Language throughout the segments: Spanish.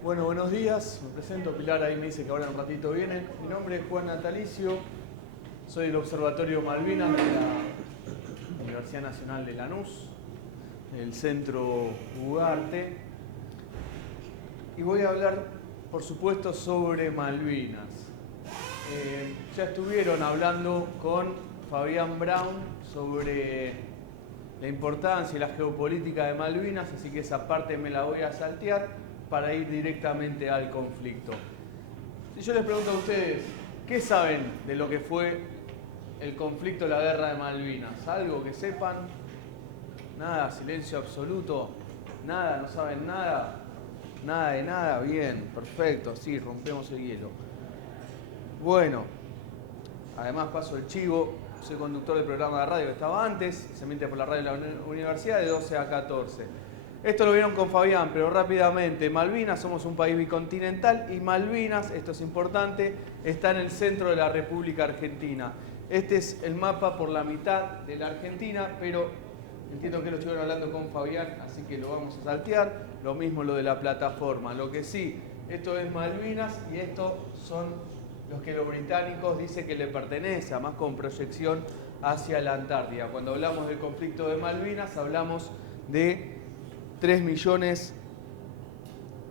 Bueno, buenos días. Me presento. Pilar ahí me dice que ahora en un ratito viene. Mi nombre es Juan Natalicio. Soy del Observatorio Malvinas de la Universidad Nacional de Lanús, el Centro Ugarte. Y voy a hablar, por supuesto, sobre Malvinas. Ya estuvieron hablando con Fabián Brown sobre la importancia y la geopolítica de Malvinas, así que esa parte me la voy a saltear para ir directamente al conflicto. Si yo les pregunto a ustedes, ¿qué saben de lo que fue el conflicto de la guerra de Malvinas? ¿Algo que sepan? Nada, silencio absoluto, nada, no saben nada, nada de nada, bien, perfecto, sí, rompemos el hielo. Bueno, además paso el chivo, soy conductor del programa de radio que estaba antes, se emite por la radio de la universidad de 12 a 14. Esto lo vieron con Fabián, pero rápidamente, Malvinas, somos un país bicontinental y Malvinas, esto es importante, está en el centro de la República Argentina. Este es el mapa por la mitad de la Argentina, pero entiendo que lo estuvieron hablando con Fabián, así que lo vamos a saltear. Lo mismo lo de la plataforma. Lo que sí, esto es Malvinas y estos son los que los británicos dicen que le pertenece, además con proyección hacia la Antártida. Cuando hablamos del conflicto de Malvinas, hablamos de 3 millones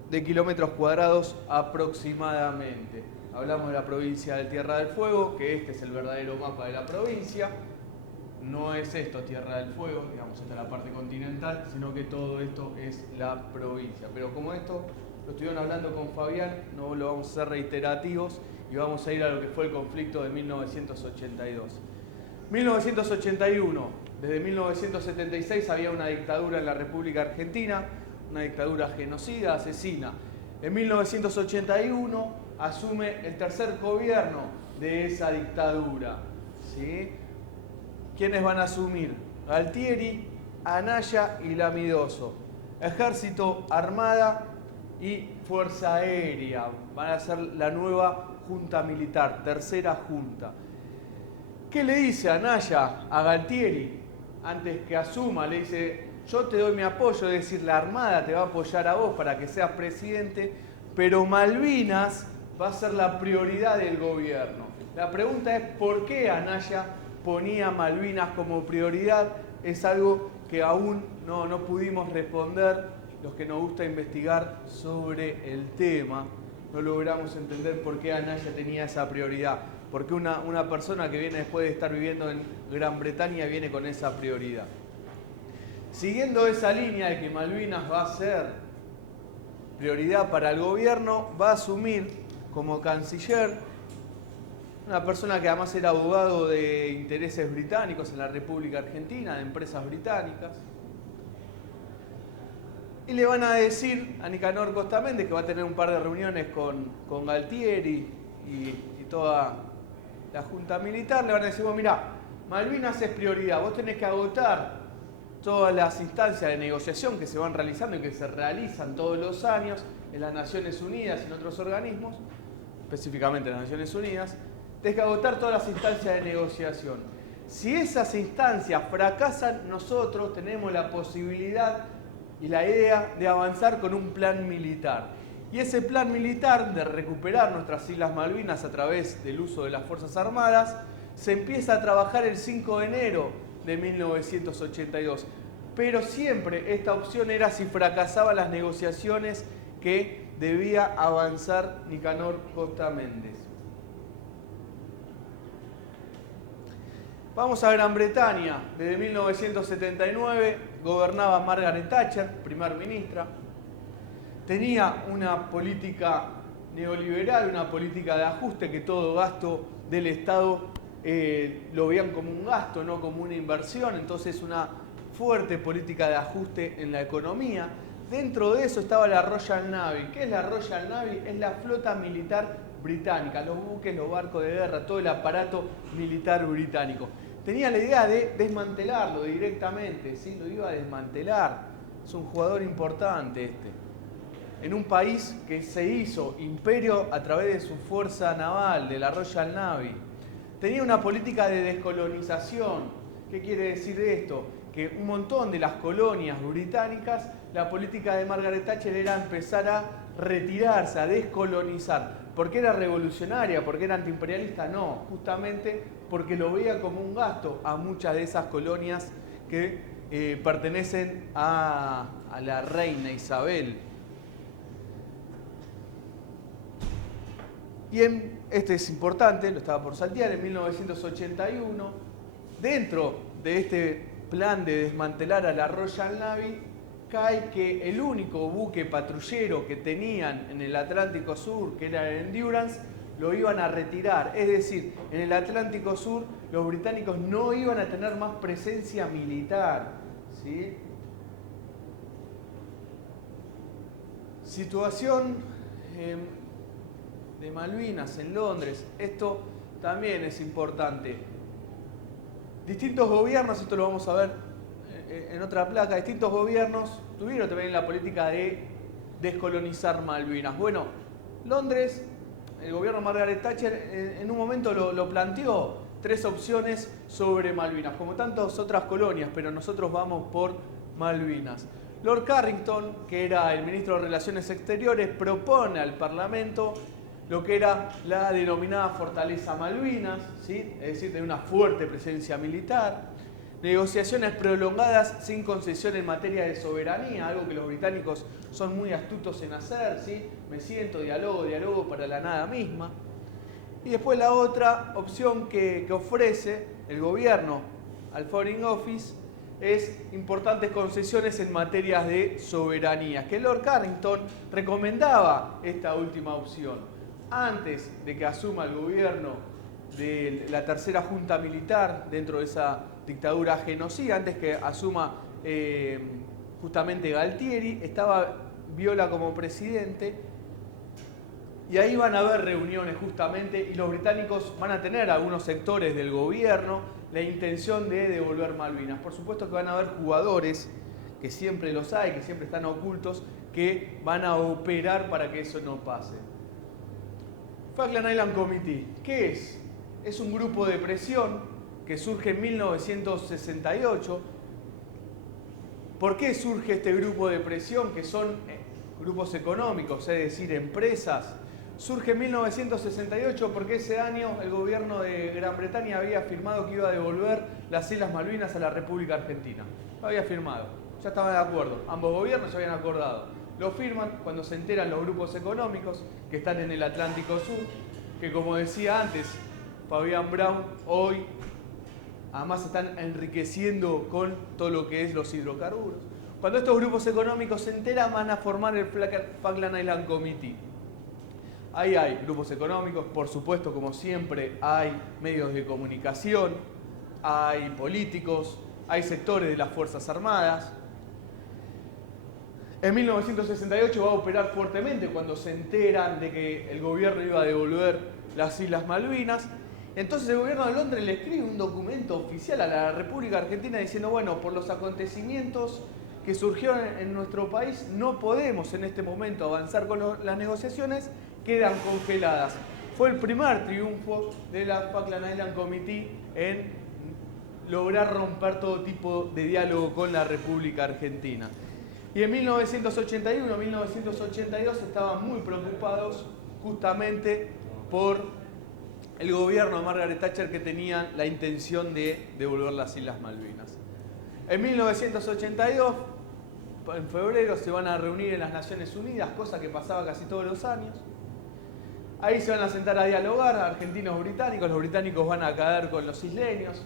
de kilómetros cuadrados aproximadamente. Hablamos de la provincia de Tierra del Fuego, que este es el verdadero mapa de la provincia. No es esto Tierra del Fuego, digamos, esta es la parte continental, sino que todo esto es la provincia. Pero como esto lo estuvieron hablando con Fabián, no lo vamos a hacer reiterativos y vamos a ir a lo que fue el conflicto de 1982. 1981. Desde 1976 había una dictadura en la República Argentina, una dictadura genocida, asesina. En 1981 asume el tercer gobierno de esa dictadura. ¿Sí? ¿Quiénes van a asumir? Galtieri, Anaya y Lamidoso. Ejército, Armada y Fuerza Aérea. Van a ser la nueva junta militar, tercera junta. ¿Qué le dice Anaya a Galtieri? Antes que asuma, le dice, yo te doy mi apoyo, es decir, la Armada te va a apoyar a vos para que seas presidente, pero Malvinas va a ser la prioridad del gobierno. La pregunta es, ¿por qué Anaya ponía Malvinas como prioridad? Es algo que aún no pudimos responder, los que nos gusta investigar sobre el tema. No logramos entender por qué Anaya tenía esa prioridad. Porque una persona que viene después de estar viviendo en Gran Bretaña viene con esa prioridad. Siguiendo esa línea de que Malvinas va a ser prioridad para el gobierno, va a asumir como canciller una persona que además era abogado de intereses británicos en la República Argentina, de empresas británicas. Y le van a decir a Nicanor Costa Méndez que va a tener un par de reuniones con Galtieri y toda la junta militar. Le van a decir, bueno, mirá, Malvinas es prioridad, vos tenés que agotar todas las instancias de negociación que se van realizando y que se realizan todos los años en las Naciones Unidas y en otros organismos, específicamente en las Naciones Unidas, tenés que agotar todas las instancias de negociación. Si esas instancias fracasan, nosotros tenemos la posibilidad y la idea de avanzar con un plan militar. Y ese plan militar de recuperar nuestras Islas Malvinas a través del uso de las Fuerzas Armadas se empieza a trabajar el 5 de enero de 1982. Pero siempre esta opción era si fracasaban las negociaciones que debía avanzar Nicanor Costa Méndez. Vamos a Gran Bretaña. Desde 1979 gobernaba Margaret Thatcher, primer ministra. Tenía una política neoliberal, una política de ajuste, que todo gasto del Estado lo veían como un gasto, no como una inversión. Entonces una fuerte política de ajuste en la economía. Dentro de eso estaba la Royal Navy. ¿Qué es la Royal Navy? Es la flota militar británica, los buques, los barcos de guerra, todo el aparato militar británico. Tenía la idea de desmantelarlo directamente, ¿sí? Lo iba a desmantelar. Es un jugador importante este. En un país que se hizo imperio a través de su fuerza naval, de la Royal Navy. Tenía una política de descolonización. ¿Qué quiere decir esto? Que un montón de las colonias británicas la política de Margaret Thatcher era empezar a retirarse, a descolonizar. ¿Por qué era revolucionaria? ¿Por qué era antiimperialista? No, justamente porque lo veía como un gasto a muchas de esas colonias que pertenecen a la reina Isabel. Y este es importante, lo estaba por saltear, en 1981, dentro de este plan de desmantelar a la Royal Navy, cae que el único buque patrullero que tenían en el Atlántico Sur, que era el Endurance, lo iban a retirar. Es decir, en el Atlántico Sur los británicos no iban a tener más presencia militar, ¿sí? Situación de Malvinas en Londres. Esto también es importante. Distintos gobiernos, esto lo vamos a ver en otra placa, distintos gobiernos tuvieron también la política de descolonizar Malvinas. Bueno, Londres, el gobierno de Margaret Thatcher en un momento lo planteó, 3 opciones sobre Malvinas, como tantas otras colonias, pero nosotros vamos por Malvinas. Lord Carrington, que era el ministro de Relaciones Exteriores, propone al Parlamento lo que era la denominada Fortaleza Malvinas, ¿sí? Es decir, tener una fuerte presencia militar. Negociaciones prolongadas sin concesión en materia de soberanía, algo que los británicos son muy astutos en hacer, ¿sí? Me siento, diálogo para la nada misma. Y después la otra opción que ofrece el gobierno al Foreign Office es importantes concesiones en materias de soberanía, que Lord Carrington recomendaba esta última opción. Antes de que asuma el gobierno de la tercera junta militar dentro de esa dictadura genocida, antes que asuma justamente Galtieri, estaba Viola como presidente, y ahí van a haber reuniones justamente, y los británicos van a tener algunos sectores del gobierno la intención de devolver Malvinas. Por supuesto que van a haber jugadores, que siempre los hay, que siempre están ocultos, que van a operar para que eso no pase. Falkland Island Committee, ¿qué es? Es un grupo de presión que surge en 1968. ¿Por qué surge este grupo de presión? Que son grupos económicos, es decir, empresas. Surge en 1968 porque ese año el gobierno de Gran Bretaña había afirmado que iba a devolver las Islas Malvinas a la República Argentina. Lo había firmado, ya estaban de acuerdo, ambos gobiernos se habían acordado. Lo firman cuando se enteran los grupos económicos que están en el Atlántico Sur, que como decía antes Fabián Brown, hoy además están enriqueciendo con todo lo que es los hidrocarburos. Cuando estos grupos económicos se enteran, van a formar el Falkland Island Committee. Ahí hay grupos económicos, por supuesto, como siempre, hay medios de comunicación, hay políticos, hay sectores de las Fuerzas Armadas. En 1968 va a operar fuertemente cuando se enteran de que el gobierno iba a devolver las Islas Malvinas. Entonces el gobierno de Londres le escribe un documento oficial a la República Argentina diciendo, bueno, por los acontecimientos que surgieron en nuestro país, no podemos en este momento avanzar con las negociaciones, quedan congeladas. Fue el primer triunfo de la Falkland Island Committee en lograr romper todo tipo de diálogo con la República Argentina. Y en 1981, 1982 estaban muy preocupados justamente por el gobierno de Margaret Thatcher, que tenía la intención de devolver las Islas Malvinas. En 1982, en febrero, se van a reunir en las Naciones Unidas, cosa que pasaba casi todos los años. Ahí se van a sentar a dialogar, argentinos británicos, los británicos van a caer con los isleños.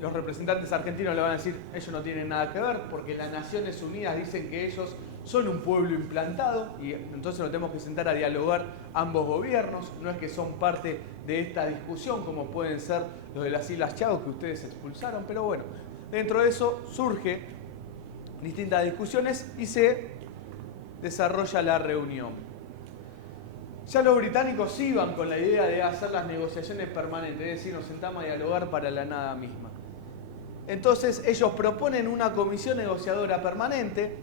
Los representantes argentinos le van a decir, ellos no tienen nada que ver, porque las Naciones Unidas dicen que ellos son un pueblo implantado y entonces nos tenemos que sentar a dialogar ambos gobiernos. No es que son parte de esta discusión como pueden ser los de las Islas Chagos que ustedes expulsaron, pero bueno, dentro de eso surge distintas discusiones y se desarrolla la reunión. Ya los británicos iban con la idea de hacer las negociaciones permanentes, es decir, nos sentamos a dialogar para la nada misma. Entonces ellos proponen una comisión negociadora permanente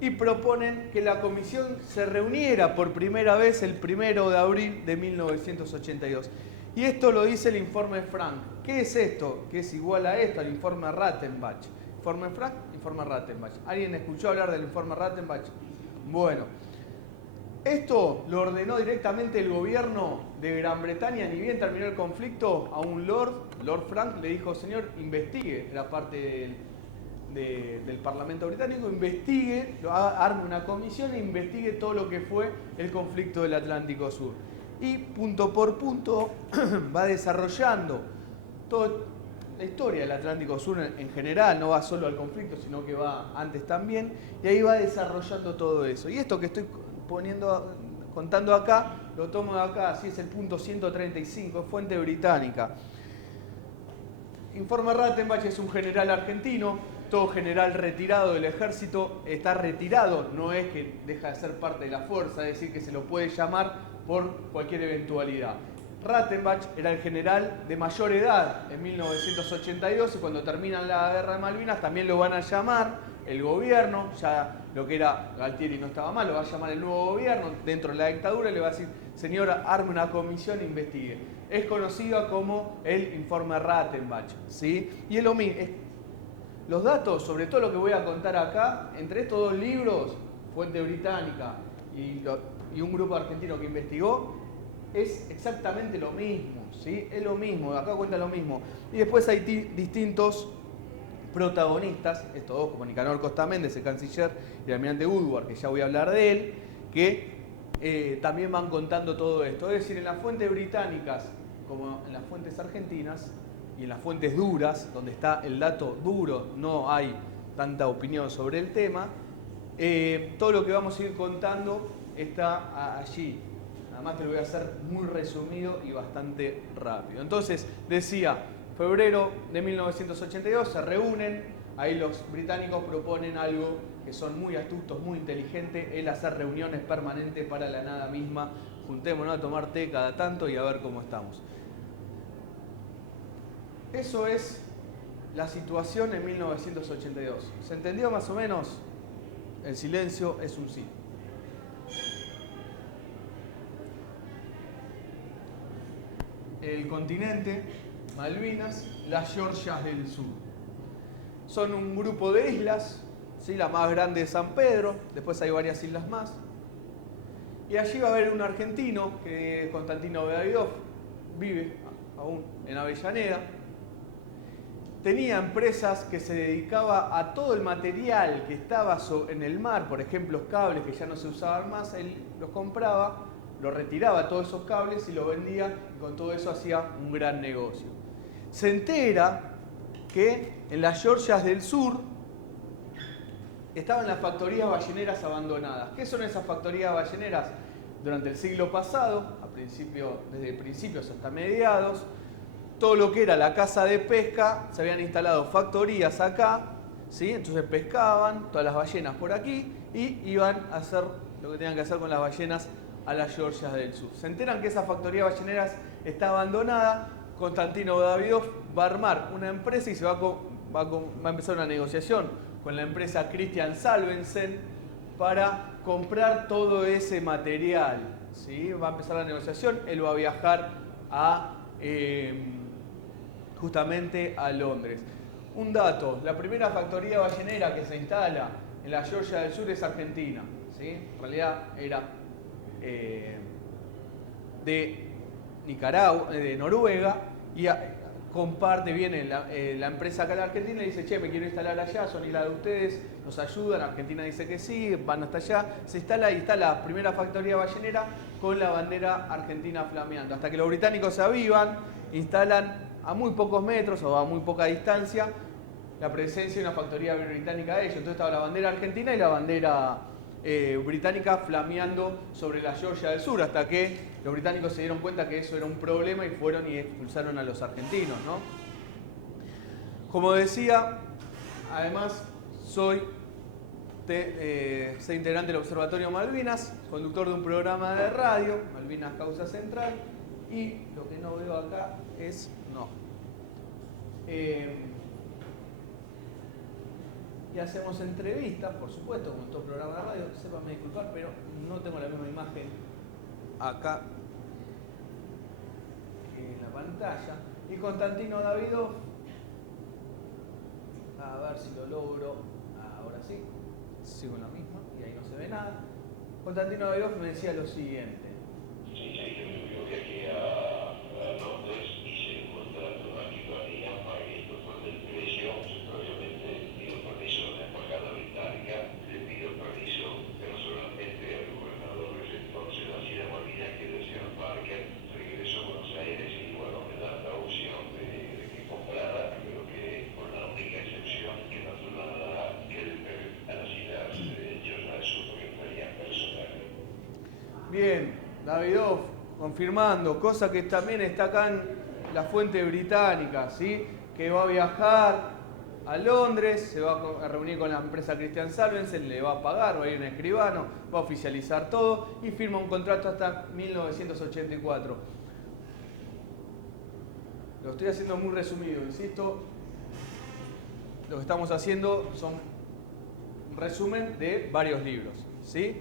y proponen que la comisión se reuniera por primera vez el 1 de abril de 1982. Y esto lo dice el informe Frank. ¿Qué es esto? Que es igual a esto, al informe Rattenbach. Informe Frank, informe Rattenbach. ¿Alguien escuchó hablar del informe Rattenbach? Bueno, esto lo ordenó directamente el gobierno de Gran Bretaña, ni bien terminó el conflicto, a un Lord Frank, le dijo, señor, investigue, era parte del Parlamento británico, investigue, arme una comisión e investigue todo lo que fue el conflicto del Atlántico Sur. Y punto por punto va desarrollando toda la historia del Atlántico Sur en general, no va solo al conflicto, sino que va antes también, y ahí va desarrollando todo eso. Y esto que estoy contando acá, lo tomo de acá, así es el punto 135, fuente británica. Informe Rattenbach es un general argentino, todo general retirado del ejército, está retirado, no es que deja de ser parte de la fuerza, es decir, que se lo puede llamar por cualquier eventualidad. Rattenbach era el general de mayor edad en 1982 y cuando termina la guerra de Malvinas también lo van a llamar el gobierno, ya lo que era Galtieri no estaba mal, lo va a llamar el nuevo gobierno dentro de la dictadura y le va a decir, señora, arme una comisión e investigue. Es conocida como el informe Rattenbach, ¿sí? Y es lo mismo. Los datos, sobre todo lo que voy a contar acá, entre estos dos libros, fuente británica y un grupo argentino que investigó, es exactamente lo mismo, ¿sí? Es lo mismo, acá cuenta lo mismo. Y después hay distintos protagonistas, estos dos, como Nicanor Costa Méndez, el canciller, y el almirante Woodward, que ya voy a hablar de él, que también van contando todo esto. Es decir, en las fuentes británicas, como en las fuentes argentinas, y en las fuentes duras, donde está el dato duro, no hay tanta opinión sobre el tema, todo lo que vamos a ir contando está allí. Además te lo voy a hacer muy resumido y bastante rápido. Entonces, decía, febrero de 1982 se reúnen, ahí los británicos proponen algo que son muy astutos, muy inteligentes, el hacer reuniones permanentes para la nada misma, juntémonos a tomar té cada tanto y a ver cómo estamos. Eso es la situación en 1982. ¿Se entendió más o menos? El silencio es un sí. El continente, Malvinas, las Georgias del Sur. Son un grupo de islas, ¿sí? La más grande es San Pedro, después hay varias islas más. Y allí va a haber un argentino, que es Constantino Davidov, vive aún en Avellaneda. Tenía empresas que se dedicaba a todo el material que estaba en el mar, por ejemplo, los cables que ya no se usaban más, él los compraba, lo retiraba todos esos cables y los vendía y con todo eso hacía un gran negocio. Se entera que en las Georgias del Sur estaban las factorías balleneras abandonadas. ¿Qué son esas factorías balleneras? Durante el siglo pasado, desde principios hasta mediados, todo lo que era la caza de pesca, se habían instalado factorías acá, ¿sí? Entonces pescaban todas las ballenas por aquí y iban a hacer lo que tenían que hacer con las ballenas a las Georgias del Sur. Se enteran que esa factoría balleneras está abandonada, Constantino Davidov va a armar una empresa y va a empezar una negociación con la empresa Christian Salvensen para comprar todo ese material, ¿sí? Va a empezar la negociación, él va a viajar justamente a Londres. Un dato, la primera factoría ballenera que se instala en la Georgia del Sur es argentina, ¿sí? En realidad era de Nicaragua, de Noruega, y viene la empresa acá a la Argentina y dice, che, me quiero instalar allá, son islas de ustedes, nos ayudan, Argentina dice que sí, van hasta allá, se instala y está la primera factoría ballenera con la bandera argentina flameando, hasta que los británicos se avivan, instalan a muy pocos metros o a muy poca distancia la presencia de una factoría británica de ellos. Entonces estaba la bandera argentina y la bandera británica flameando sobre la Georgia del Sur, hasta que los británicos se dieron cuenta que eso era un problema y fueron y expulsaron a los argentinos, ¿no? Como decía, además soy integrante del Observatorio Malvinas, conductor de un programa de radio, Malvinas Causa Central, y lo que no veo acá es... y hacemos entrevistas, por supuesto, como en todo programa de radio, sépanme disculpar, pero no tengo la misma imagen acá que en la pantalla. Y Constantino Davidov, a ver si lo logro así, sigo en la misma y ahí no se ve nada. Constantino Davidoff me decía lo siguiente. Sí, yo viajé a Londres, hice un contrato aquí con ella, pagué el total del precio, obviamente pido permiso a la embajada británica, le pido permiso personalmente al gobernador de ese entonces, la Islas Malvinas, que es el señor Parker, regreso a Buenos Aires y bueno, me dan la opción de que comprara, pero que con la única excepción que no trasladara a las Islas Georgia del Sur, porque estaría personal. Bien, Davidoff confirmando, cosa que también está acá en la fuente británica, ¿sí? Que va a viajar a Londres, se va a reunir con la empresa Christian Salvensen, le va a pagar, va a ir un escribano, va a oficializar todo y firma un contrato hasta 1984. Lo estoy haciendo muy resumido, insisto. Lo que estamos haciendo son un resumen de varios libros, ¿sí?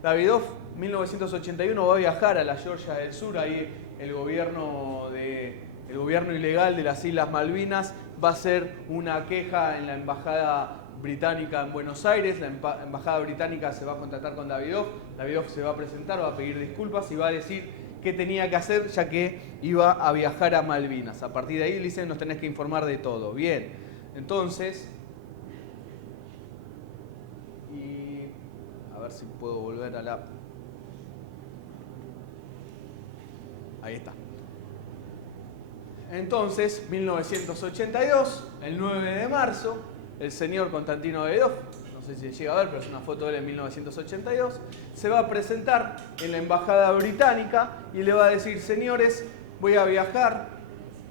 Davidoff, 1981, va a viajar a la Georgia del Sur, ahí el gobierno ilegal de las Islas Malvinas va a hacer una queja en la embajada británica en Buenos Aires. La embajada británica se va a contactar con Davidoff, Davidoff se va a presentar, va a pedir disculpas y va a decir qué tenía que hacer ya que iba a viajar a Malvinas. A partir de ahí le dicen, nos tenés que informar de todo. Bien, entonces, y a ver si puedo volver a la... Ahí está. Entonces, 1982, el 9 de marzo, el señor Constantino Davidoff, no sé si se llega a ver, pero es una foto de él en 1982, se va a presentar en la embajada británica y le va a decir, señores, voy a viajar,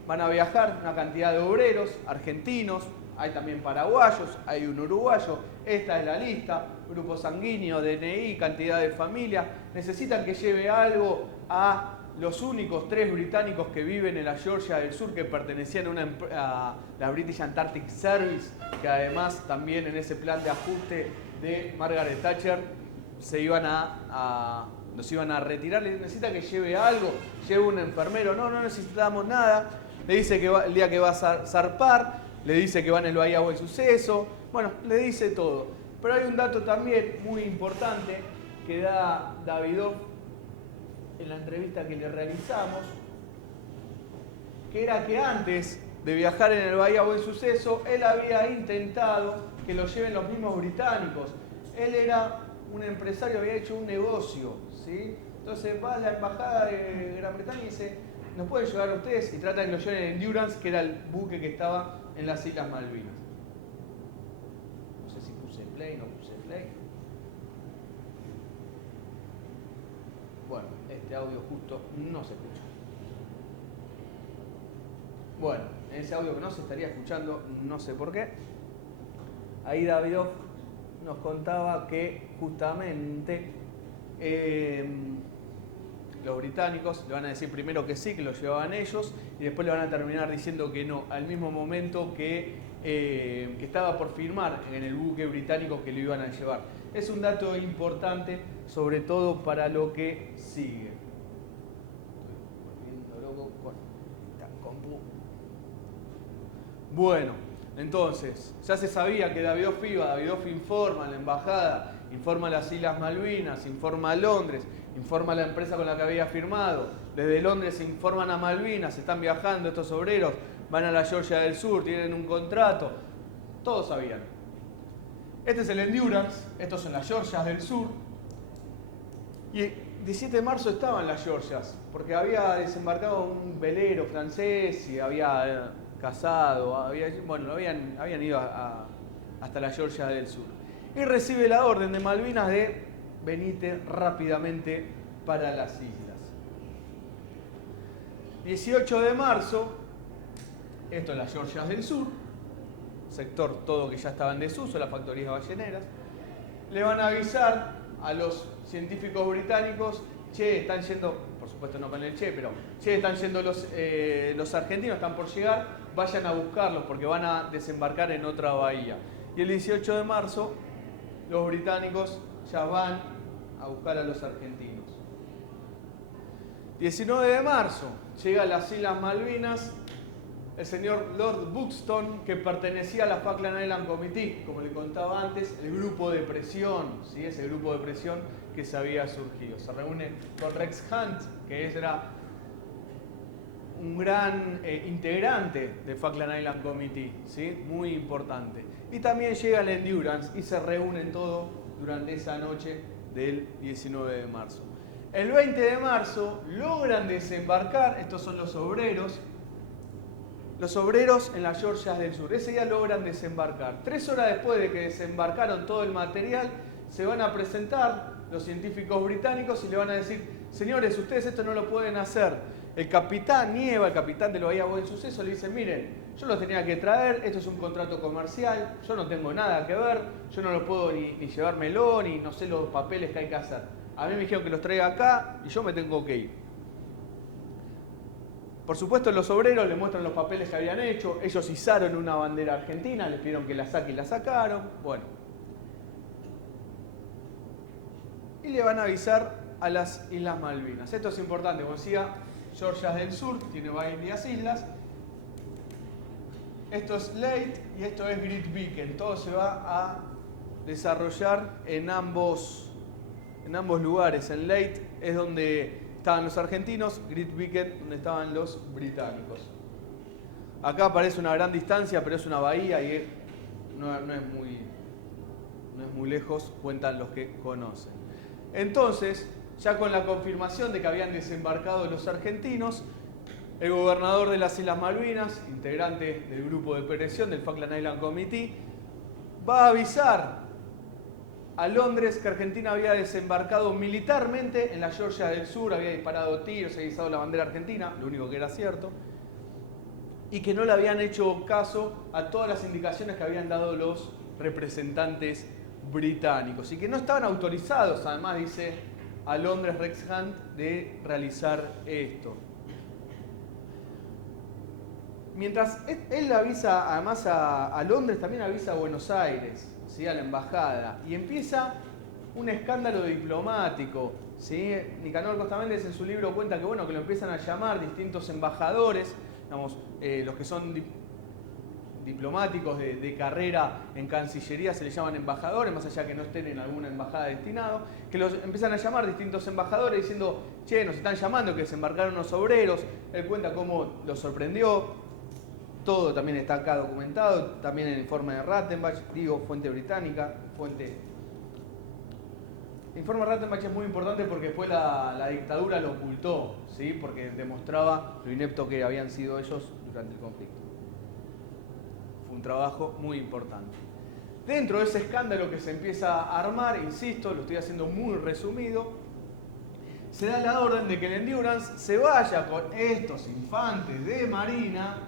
van a viajar una cantidad de obreros argentinos, hay también paraguayos, hay un uruguayo, esta es la lista, grupo sanguíneo, DNI, cantidad de familia, necesitan que lleve algo a los únicos 3 británicos que viven en la Georgia del Sur, que pertenecían a la British Antarctic Service, que además también en ese plan de ajuste de Margaret Thatcher nos iban a retirar. Le necesita que lleve algo, lleve un enfermero, no necesitamos nada. Le dice que el día que va a zarpar, le dice que va en el Bahía Buen Suceso, bueno, le dice todo. Pero hay un dato también muy importante que da Davidoff en la entrevista que le realizamos, que era que antes de viajar en el Bahía Buen Suceso, él había intentado que lo lleven los mismos británicos. Él era un empresario, había hecho un negocio, ¿sí? Entonces va a la embajada de Gran Bretaña y dice, ¿nos pueden llevar a ustedes? Y trata de que lo lleven en Endurance, que era el buque que estaba en las Islas Malvinas. No sé si puse play, no puse play. Bueno, este audio justo no se escucha. Bueno, en ese audio que no se estaría escuchando, no sé por qué. Ahí Davidoff nos contaba que justamente los británicos le van a decir primero que sí, que lo llevaban ellos, y después le van a terminar diciendo que no, al mismo momento que estaba por firmar en el buque británico que lo iban a llevar. Es un dato importante, sobre todo para lo que sigue. Estoy volviendo loco con esta compu. Bueno, entonces, ya se sabía que Davidoff iba, Davidoff informa a la embajada, informa a las Islas Malvinas, informa a Londres, informa a la empresa con la que había firmado. Desde Londres se informan a Malvinas, están viajando estos obreros, van a la Georgia del Sur, tienen un contrato. Todos sabían. Este es el Endurance, estos son las Georgias del Sur. Y el 17 de marzo estaban las Georgias, porque desembarcado un velero francés y había casado, habían ido hasta la Georgia del Sur. Y recibe la orden de Malvinas de venite rápidamente para las islas. 18 de marzo, esto es las Georgias del Sur, sector todo que ya estaba en desuso, las factorías balleneras, le van a avisar a los científicos británicos, che, están yendo, por supuesto no con el che, pero che, están yendo los argentinos, están por llegar, vayan a buscarlos porque van a desembarcar en otra bahía. Y el 18 de marzo, los británicos ya van a buscar a los argentinos. 19 de marzo, llega a las Islas Malvinas el señor Lord Buxton, que pertenecía a la Falkland Island Committee, como le contaba antes, el grupo de presión, ¿sí? Ese grupo de presión que se había surgido. Se reúne con Rex Hunt, que era un gran integrante del Falkland Island Committee, ¿sí? Muy importante. Y también llega el Endurance y se reúnen todos durante esa noche del 19 de marzo. El 20 de marzo logran desembarcar, estos son los obreros en las Georgias del Sur. Ese día logran desembarcar. 3 horas después de que desembarcaron todo el material, se van a presentar los científicos británicos y le van a decir: señores, ustedes esto no lo pueden hacer. El capitán Nieva, el capitán del Bahía Buen Suceso, le dice: miren, yo los tenía que traer, esto es un contrato comercial, yo no tengo nada que ver, yo no lo puedo ni llevármelo, ni no sé los papeles que hay que hacer. A mí me dijeron que los traiga acá y yo me tengo que ir. Por supuesto, los obreros le muestran los papeles que habían hecho, ellos izaron una bandera argentina, les pidieron que la saque y la sacaron, bueno. Y le van a avisar a las Islas Malvinas. Esto es importante, como decía, Georgias del Sur tiene varias islas. Esto es Leyte y esto es Grytviken. Todo se va a desarrollar en ambos lugares. En Leyte es donde estaban los argentinos, Grytviken donde estaban los británicos. Acá parece una gran distancia, pero es una bahía y no es muy lejos, cuentan los que conocen. Entonces, ya con la confirmación de que habían desembarcado los argentinos, el gobernador de las Islas Malvinas, integrante del grupo de presión del Falkland Island Committee, va a avisar a Londres que Argentina había desembarcado militarmente en la Georgia del Sur, había disparado tiros, había izado la bandera argentina, lo único que era cierto, y que no le habían hecho caso a todas las indicaciones que habían dado los representantes británicos y que no estaban autorizados, además dice a Londres Rex Hunt, de realizar esto. Mientras él avisa además a Londres, también avisa a Buenos Aires, ¿sí? A la embajada, y empieza un escándalo diplomático, ¿sí? Nicanor Costa Méndez en su libro cuenta que, bueno, que lo empiezan a llamar distintos embajadores, digamos, los que son diplomáticos de carrera en Cancillería se les llaman embajadores, más allá que no estén en alguna embajada destinado, que los empiezan a llamar distintos embajadores diciendo: che, nos están llamando, que desembarcaron unos obreros. Él cuenta cómo lo sorprendió. Todo también está acá documentado, también en el informe de Rattenbach, digo, fuente británica, fuente. El informe de Rattenbach es muy importante porque después la dictadura lo ocultó, ¿sí? Porque demostraba lo inepto que habían sido ellos durante el conflicto. Fue un trabajo muy importante. Dentro de ese escándalo que se empieza a armar, insisto, lo estoy haciendo muy resumido, se da la orden de que el Endurance se vaya con estos infantes de marina,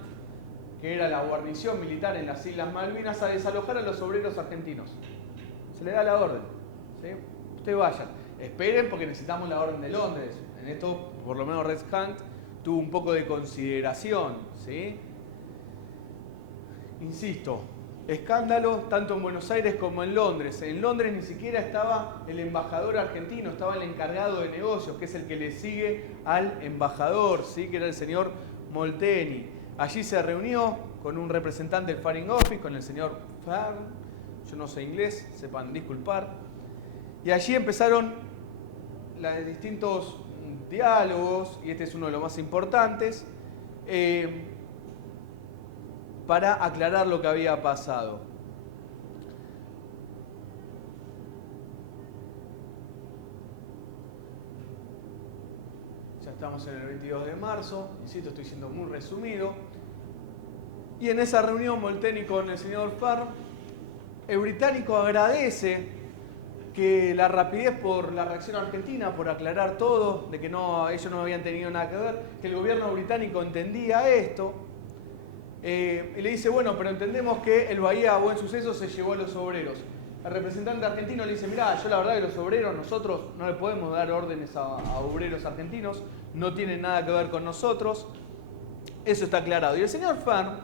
que era la guarnición militar en las Islas Malvinas, a desalojar a los obreros argentinos. Se le da la orden, ¿sí? Ustedes vayan, esperen porque necesitamos la orden de Londres. En esto, por lo menos Rex Hunt tuvo un poco de consideración, ¿sí? Insisto, escándalo tanto en Buenos Aires como en Londres. En Londres ni siquiera estaba el embajador argentino, estaba el encargado de negocios, que es el que le sigue al embajador, ¿sí? Que era el señor Molteni. Allí se reunió con un representante del Foreign Office, con el señor Farr, yo no sé inglés, sepan disculpar, y allí empezaron los distintos diálogos, y este es uno de los más importantes, para aclarar lo que había pasado. Ya estamos en el 22 de marzo, insisto, estoy siendo muy resumido. Y en esa reunión Molteni con el señor Farr, el británico agradece que la rapidez por la reacción argentina, por aclarar todo, de que ellos no habían tenido nada que ver, que el gobierno británico entendía esto. Y le dice: bueno, pero entendemos que el Bahía Buen Suceso se llevó a los obreros. El representante argentino le dice: mirá, yo la verdad que los obreros, nosotros no le podemos dar órdenes a obreros argentinos, no tienen nada que ver con nosotros. Eso está aclarado. Y el señor Farr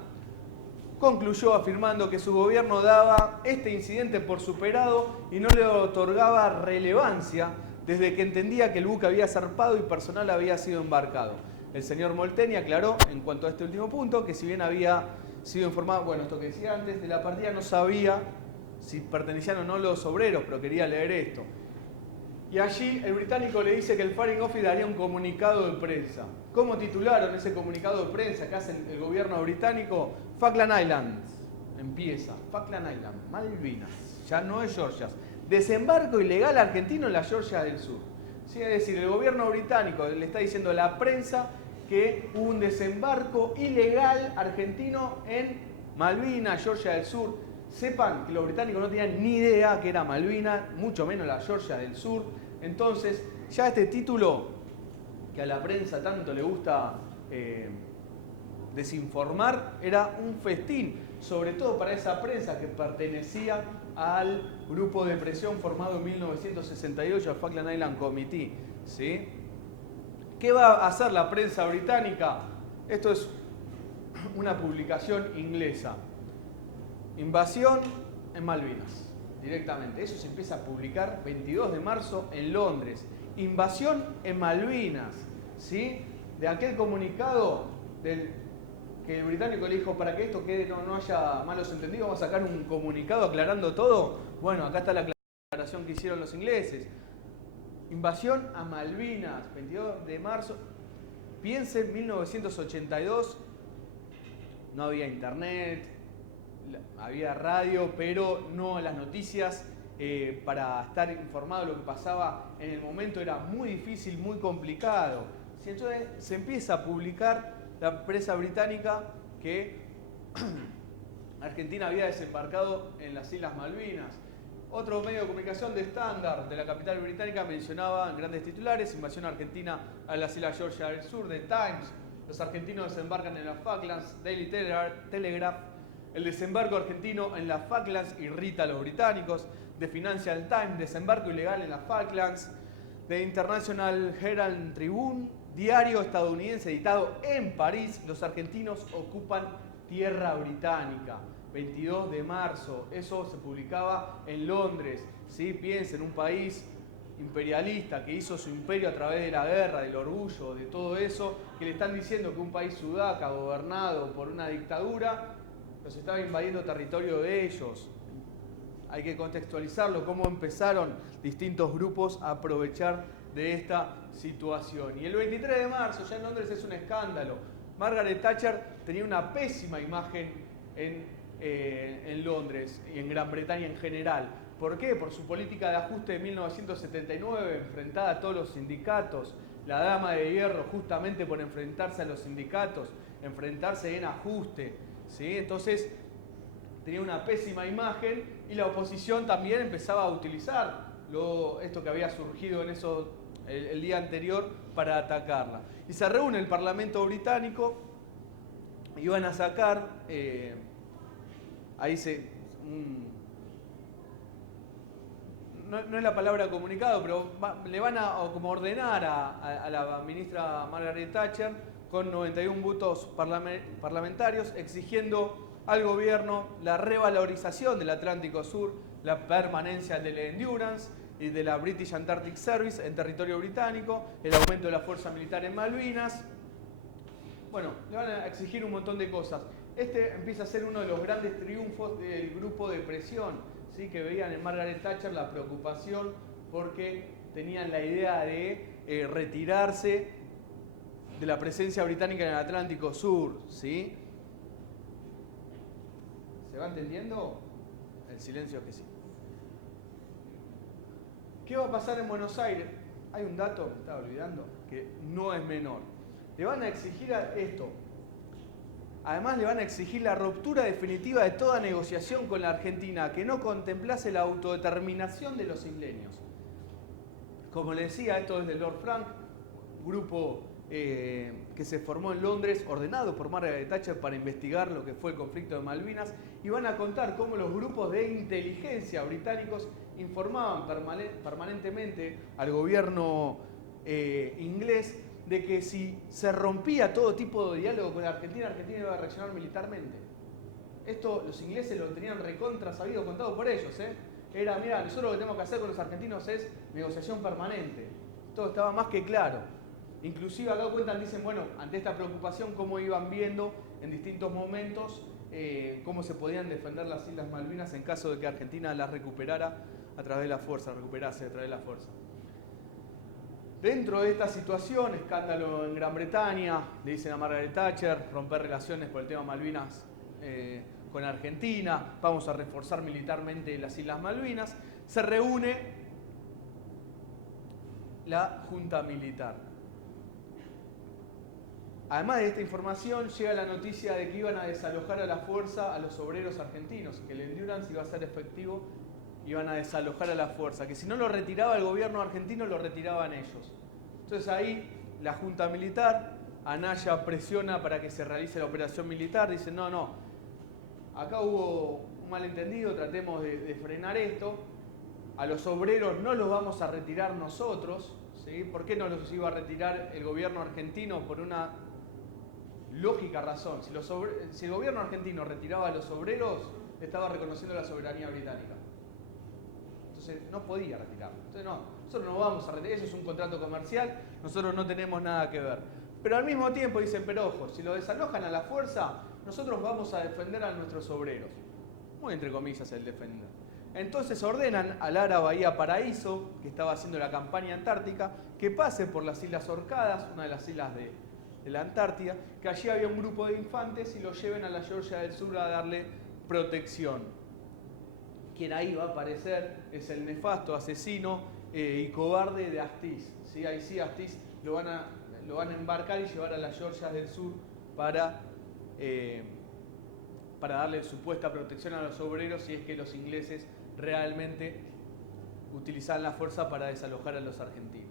concluyó afirmando que su gobierno daba este incidente por superado y no le otorgaba relevancia desde que entendía que el buque había zarpado y personal había sido embarcado. El señor Molteni aclaró en cuanto a este último punto que si bien había sido informado, bueno, esto que decía antes, de la partida no sabía si pertenecían o no los obreros, pero quería leer esto. Y allí el británico le dice que el Foreign Office daría un comunicado de prensa. ¿Cómo titularon ese comunicado de prensa que hace el gobierno británico? Falkland Islands. Empieza. Falkland Islands, Malvinas. Ya no es Georgias. Desembarco ilegal argentino en la Georgia del Sur. ¿Sí? Es decir, el gobierno británico le está diciendo a la prensa que hubo un desembarco ilegal argentino en Malvinas, Georgia del Sur. Sepan que los británicos no tenían ni idea que era Malvinas, mucho menos la Georgia del Sur. Entonces, ya este título, que a la prensa tanto le gusta desinformar, era un festín, sobre todo para esa prensa que pertenecía al grupo de presión formado en 1968, el Falkland Island Committee. ¿Sí? ¿Qué va a hacer la prensa británica? Esto es una publicación inglesa. Invasión en Malvinas, directamente. Eso se empieza a publicar 22 de marzo en Londres. Invasión en Malvinas, ¿sí? De aquel comunicado que el británico le dijo, para que esto quede, no haya malos entendidos, vamos a sacar un comunicado aclarando todo. Bueno, acá está la aclaración que hicieron los ingleses. Invasión a Malvinas, 22 de marzo. Piensen, 1982, no había internet, había radio, pero no las noticias. Para estar informado de lo que pasaba en el momento era muy difícil, muy complicado. Entonces se empieza a publicar la prensa británica que Argentina había desembarcado en las Islas Malvinas. Otro medio de comunicación de Standard de la capital británica mencionaba en grandes titulares: invasión argentina a las Islas Georgia del Sur. The Times: los argentinos desembarcan en las Falklands. Daily Telegraph: el desembarco argentino en las Falklands irrita a los británicos. The Financial Times: desembarco ilegal en las Falklands. The International Herald Tribune: diario estadounidense editado en París, los argentinos ocupan tierra británica. 22 de marzo, eso se publicaba en Londres. ¿Sí? Piensen, un país imperialista que hizo su imperio a través de la guerra, del orgullo, de todo eso, que le están diciendo que un país sudaca gobernado por una dictadura los estaba invadiendo territorio de ellos. Hay que contextualizarlo, cómo empezaron distintos grupos a aprovechar de esta situación. Y el 23 de marzo, ya en Londres, es un escándalo. Margaret Thatcher tenía una pésima imagen en Londres y en Gran Bretaña en general. ¿Por qué? Por su política de ajuste de 1979, enfrentada a todos los sindicatos. La dama de hierro, justamente por enfrentarse a los sindicatos, enfrentarse en ajuste. ¿Sí? Entonces, tenía una pésima imagen y la oposición también empezaba a utilizar esto que había surgido en el día anterior para atacarla. Y se reúne el Parlamento británico y van a sacar, no es la palabra comunicado, pero le van a como ordenar a la ministra Margaret Thatcher con 91 votos parlamentarios exigiendo al gobierno la revalorización del Atlántico Sur, la permanencia del Endurance y de la British Antarctic Service en territorio británico, el aumento de la fuerza militar en Malvinas. Bueno, le van a exigir un montón de cosas. Este empieza a ser uno de los grandes triunfos del grupo de presión, ¿sí? Que veían en Margaret Thatcher la preocupación porque tenían la idea de retirarse de la presencia británica en el Atlántico Sur, ¿sí? ¿Se va entendiendo? El silencio es que sí. ¿Qué va a pasar en Buenos Aires? Hay un dato, me estaba olvidando, que no es menor. Le van a exigir esto. Además, le van a exigir la ruptura definitiva de toda negociación con la Argentina que no contemplase la autodeterminación de los isleños. Como le decía, esto es de Lord Frank, grupo que se formó en Londres, ordenado por Margaret Thatcher para investigar lo que fue el conflicto de Malvinas, y van a contar cómo los grupos de inteligencia británicos informaban permanentemente al gobierno inglés de que si se rompía todo tipo de diálogo con la Argentina, Argentina iba a reaccionar militarmente. Esto los ingleses lo tenían recontra sabido, contado por ellos. Era, mira, nosotros lo que tenemos que hacer con los argentinos es negociación permanente. Todo estaba más que claro. Inclusive acá cuentan, dicen, bueno, ante esta preocupación, cómo iban viendo en distintos momentos cómo se podían defender las Islas Malvinas en caso de que Argentina las recuperara a través de la fuerza, recuperase a través de la fuerza. Dentro de esta situación, escándalo en Gran Bretaña, le dicen a Margaret Thatcher, romper relaciones por el tema Malvinas con Argentina, vamos a reforzar militarmente las Islas Malvinas, se reúne la Junta Militar. Además de esta información, llega la noticia de que iban a desalojar a la fuerza a los obreros argentinos, que el Endurance iba a ser efectivo, iban a desalojar a la fuerza, que si no lo retiraba el gobierno argentino, lo retiraban ellos. Entonces ahí la Junta Militar, Anaya presiona para que se realice la operación militar, dice no, acá hubo un malentendido, tratemos de frenar esto, a los obreros no los vamos a retirar nosotros, ¿sí? ¿Por qué no los iba a retirar el gobierno argentino? Por una lógica razón. Si el gobierno argentino retiraba a los obreros, estaba reconociendo la soberanía británica. Entonces no podía retirarlo. Entonces no, nosotros no vamos a retirar, eso es un contrato comercial, nosotros no tenemos nada que ver. Pero al mismo tiempo dicen, pero ojo, si lo desalojan a la fuerza, nosotros vamos a defender a nuestros obreros. Muy entre comillas el defender. Entonces ordenan a Lara Bahía Paraíso, que estaba haciendo la campaña antártica, que pase por las Islas Orcadas, una de las islas de la Antártida, que allí había un grupo de infantes y los lleven a la Georgia del Sur a darle protección. Quien ahí va a aparecer es el nefasto asesino y cobarde de Astiz. ¿Sí? Ahí sí Astiz lo van a embarcar y llevar a la Georgia del Sur para darle supuesta protección a los obreros si es que los ingleses realmente utilizaban la fuerza para desalojar a los argentinos.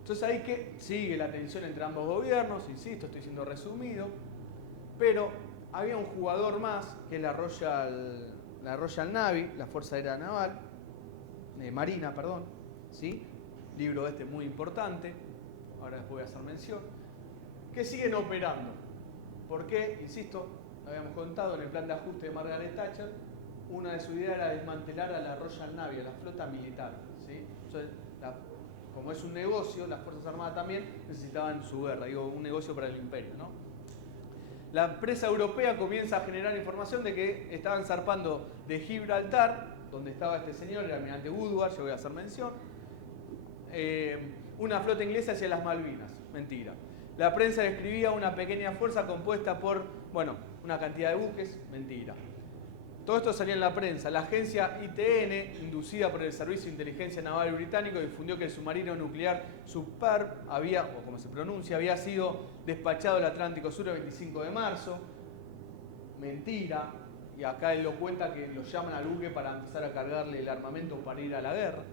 Entonces ahí que sigue la tensión entre ambos gobiernos, insisto, estoy siendo resumido, pero había un jugador más, que es la Royal Navy, la Fuerza Aérea Naval, Marina, perdón, ¿sí? Libro muy importante, ahora después voy a hacer mención, que siguen operando. ¿Por qué? Insisto, lo habíamos contado en el plan de ajuste de Margaret Thatcher, una de sus ideas era desmantelar a la Royal Navy, a la flota militar, ¿sí? Entonces, como es un negocio, las Fuerzas Armadas también necesitaban su guerra, un negocio para el imperio, ¿no? La prensa europea comienza a generar información de que estaban zarpando de Gibraltar, donde estaba este señor, el almirante Woodward, yo voy a hacer mención, una flota inglesa hacia las Malvinas. Mentira. La prensa describía una pequeña fuerza compuesta por, una cantidad de buques. Mentira. Todo esto salía en la prensa. La agencia ITN, inducida por el Servicio de Inteligencia Naval Británico, difundió que el submarino nuclear Superb había sido despachado al Atlántico Sur el 25 de marzo. Mentira. Y acá él lo cuenta que lo llaman al buque para empezar a cargarle el armamento para ir a la guerra.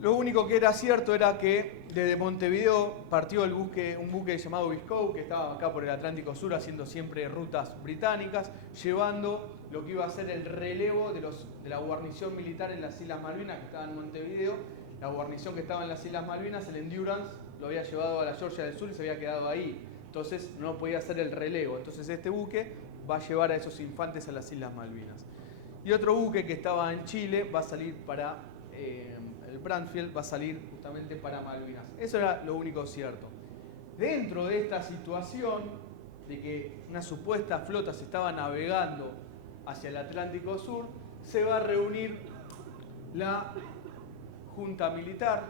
Lo único que era cierto era que desde Montevideo partió un buque llamado Viscount, que estaba acá por el Atlántico Sur haciendo siempre rutas británicas, llevando lo que iba a ser el relevo de la guarnición militar en las Islas Malvinas, que estaba en Montevideo. La guarnición que estaba en las Islas Malvinas, el Endurance, lo había llevado a la Georgia del Sur y se había quedado ahí. Entonces no podía hacer el relevo. Entonces este buque va a llevar a esos infantes a las Islas Malvinas. Y otro buque que estaba en Chile va a salir para... el Brandfield va a salir justamente para Malvinas. Eso era lo único cierto. Dentro de esta situación de que una supuesta flota se estaba navegando hacia el Atlántico Sur, se va a reunir la Junta Militar,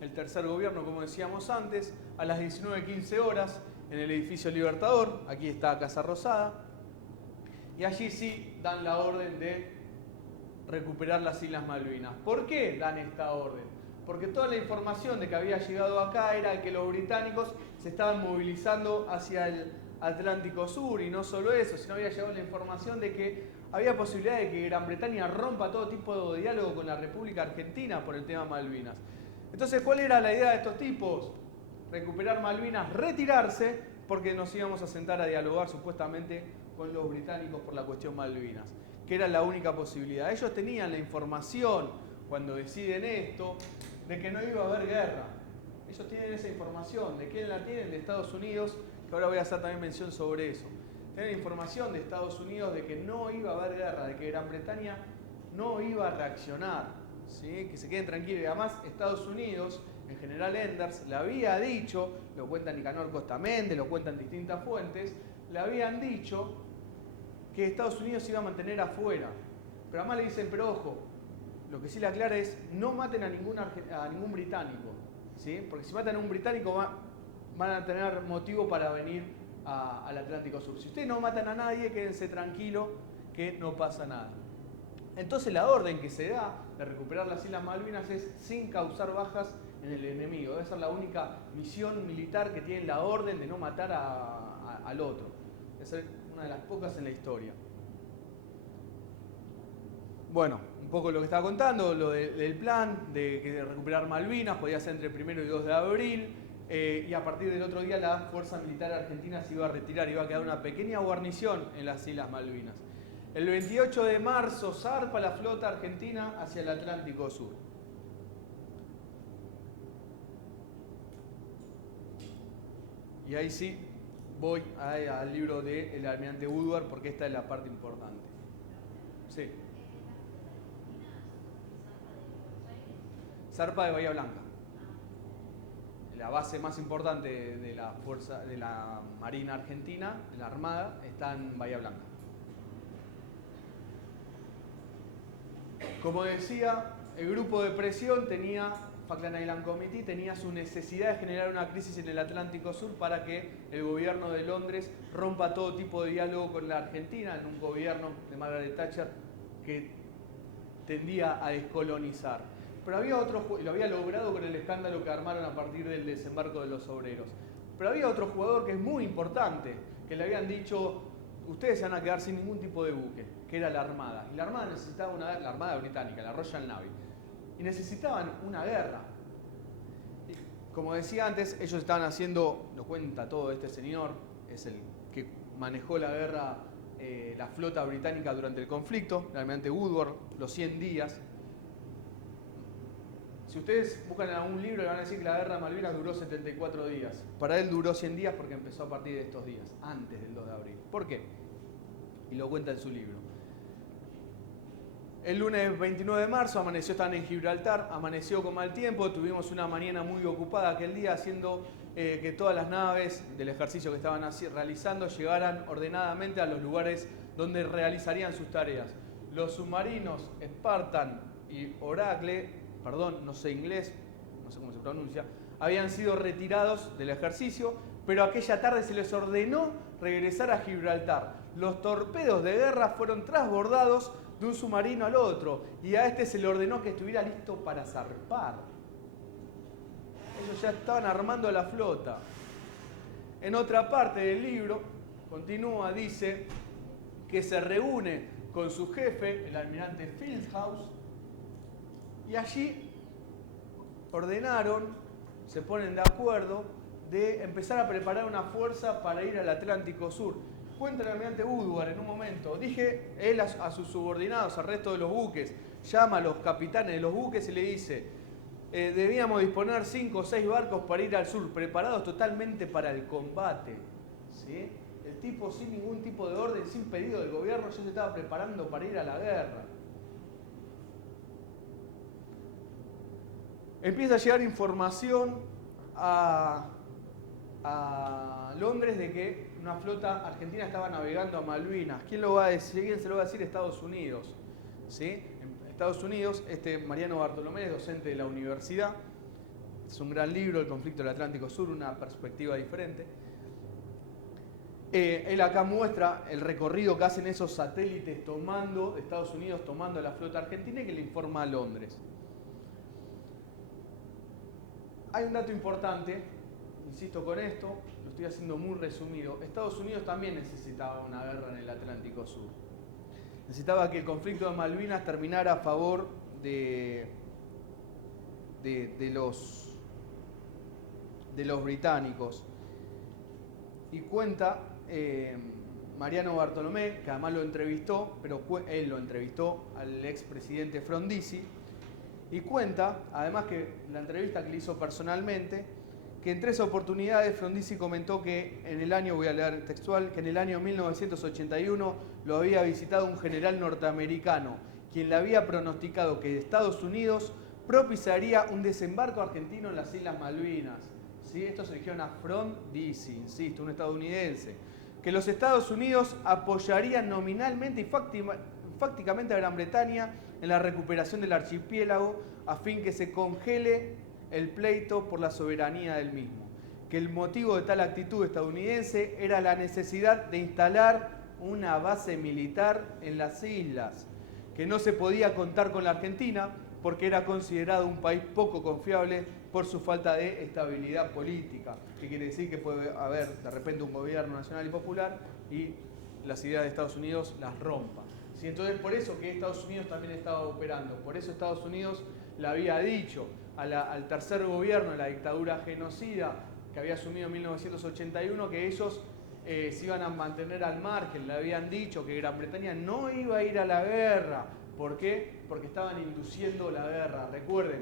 el tercer gobierno, como decíamos antes, a las 19:15 horas en el edificio Libertador. Aquí está Casa Rosada. Y allí sí dan la orden de recuperar las Islas Malvinas. ¿Por qué dan esta orden? Porque toda la información de que había llegado acá era que los británicos se estaban movilizando hacia el Atlántico Sur, y no solo eso, sino había llegado la información de que había posibilidad de que Gran Bretaña rompa todo tipo de diálogo con la República Argentina por el tema Malvinas. Entonces, ¿cuál era la idea de estos tipos? Recuperar Malvinas, retirarse, porque nos íbamos a sentar a dialogar supuestamente con los británicos por la cuestión Malvinas, que era la única posibilidad. Ellos tenían la información, cuando deciden esto, de que no iba a haber guerra. Ellos tienen esa información. ¿De quién la tienen? De Estados Unidos, que ahora voy a hacer también mención sobre eso. Tienen información de Estados Unidos de que no iba a haber guerra, de que Gran Bretaña no iba a reaccionar, ¿sí? Que se queden tranquilos. Y además Estados Unidos, en general Enders, le había dicho, lo cuenta Nicanor Costamente, lo cuentan distintas fuentes, le habían dicho que Estados Unidos se iba a mantener afuera. Pero además le dicen, pero ojo, lo que sí le aclara es, no maten a ningún británico, ¿sí? Porque si matan a un británico van a tener motivo para venir al Atlántico Sur. Si ustedes no matan a nadie, quédense tranquilos que no pasa nada. Entonces la orden que se da de recuperar las Islas Malvinas es sin causar bajas en el enemigo. Debe ser la única misión militar que tiene la orden de no matar al otro. Debe ser una de las pocas en la historia. Bueno, un poco lo que estaba contando, lo del plan de recuperar Malvinas, podía ser entre el 1 y 2 de abril, y a partir del otro día la Fuerza Militar Argentina se iba a retirar, iba a quedar una pequeña guarnición en las Islas Malvinas. El 28 de marzo zarpa la flota argentina hacia el Atlántico Sur. Y ahí sí voy al libro del almirante Woodward porque esta es la parte importante. Sí. Zarpa de Bahía Blanca. La base más importante de la fuerza de la Marina Argentina, de la Armada, está en Bahía Blanca. Como decía, el grupo de presión Falkland Island Committee tenía su necesidad de generar una crisis en el Atlántico Sur para que el gobierno de Londres rompa todo tipo de diálogo con la Argentina, en un gobierno de Margaret Thatcher que tendía a descolonizar. Pero había otro, y lo había logrado con el escándalo que armaron a partir del desembarco de los obreros. Pero había otro jugador que es muy importante, que le habían dicho, ustedes se van a quedar sin ningún tipo de buque, que era la Armada. Y la Armada necesitaba la Armada británica, la Royal Navy. Y necesitaban una guerra. Y como decía antes, ellos estaban haciendo, lo cuenta todo este señor, es el que manejó la guerra, la flota británica durante el conflicto, el almirante Woodward, los 100 días. Si ustedes buscan en algún libro, le van a decir que la guerra de Malvinas duró 74 días. Para él duró 100 días porque empezó a partir de estos días, antes del 2 de abril. ¿Por qué? Y lo cuenta en su libro. El lunes 29 de marzo estaban en Gibraltar, amaneció con mal tiempo, tuvimos una mañana muy ocupada aquel día haciendo que todas las naves del ejercicio que estaban realizando llegaran ordenadamente a los lugares donde realizarían sus tareas. Los submarinos Spartan y Oracle, no sé inglés, no sé cómo se pronuncia, habían sido retirados del ejercicio, pero aquella tarde se les ordenó regresar a Gibraltar. Los torpedos de guerra fueron transbordados de un submarino al otro y a este se le ordenó que estuviera listo para zarpar. Ellos ya estaban armando la flota. En otra parte del libro, continúa, dice que se reúne con su jefe, el almirante Fieldhouse, y allí ordenaron, se ponen de acuerdo, de empezar a preparar una fuerza para ir al Atlántico Sur. Cuenta el almirante Woodward en un momento, dije él a sus subordinados, al resto de los buques, llama a los capitanes de los buques y le dice, debíamos disponer 5 o 6 barcos para ir al sur, preparados totalmente para el combate. ¿Sí? El tipo sin ningún tipo de orden, sin pedido del gobierno, ya se estaba preparando para ir a la guerra. Empieza a llegar información a Londres de que una flota argentina estaba navegando a Malvinas. ¿Quién lo va a decir? ¿Quién se lo va a decir? Estados Unidos. ¿Sí? En Estados Unidos, Mariano Bartolomé es docente de la universidad. Es un gran libro, El conflicto del Atlántico Sur, una perspectiva diferente. Él acá muestra el recorrido que hacen esos satélites de Estados Unidos tomando la flota argentina y que le informa a Londres. Hay un dato importante, insisto con esto, lo estoy haciendo muy resumido. Estados Unidos también necesitaba una guerra en el Atlántico Sur. Necesitaba que el conflicto de Malvinas terminara a favor de los británicos. Y cuenta Mariano Bartolomé, que además lo entrevistó, pero él lo entrevistó al expresidente Frondizi, y cuenta, además que la entrevista que le hizo personalmente, que en 3 oportunidades Frondizi comentó que en el año, voy a leer textual, que en el año 1981 lo había visitado un general norteamericano quien le había pronosticado que Estados Unidos propiciaría un desembarco argentino en las Islas Malvinas. ¿Sí? Esto se dijeron a Frondizi, insisto, un estadounidense. Que los Estados Unidos apoyarían nominalmente y fácticamente a Gran Bretaña en la recuperación del archipiélago a fin que se congele el pleito por la soberanía del mismo. Que el motivo de tal actitud estadounidense era la necesidad de instalar una base militar en las islas, que no se podía contar con la Argentina porque era considerado un país poco confiable por su falta de estabilidad política. ¿Qué quiere decir? Que puede haber de repente un gobierno nacional y popular y las ideas de Estados Unidos las rompan. ¿Sí? Entonces, por eso que Estados Unidos también estaba operando. Por eso Estados Unidos le había dicho al tercer gobierno de la dictadura genocida que había asumido en 1981 que ellos se iban a mantener al margen. Le habían dicho que Gran Bretaña no iba a ir a la guerra. ¿Por qué? Porque estaban induciendo la guerra. Recuerden,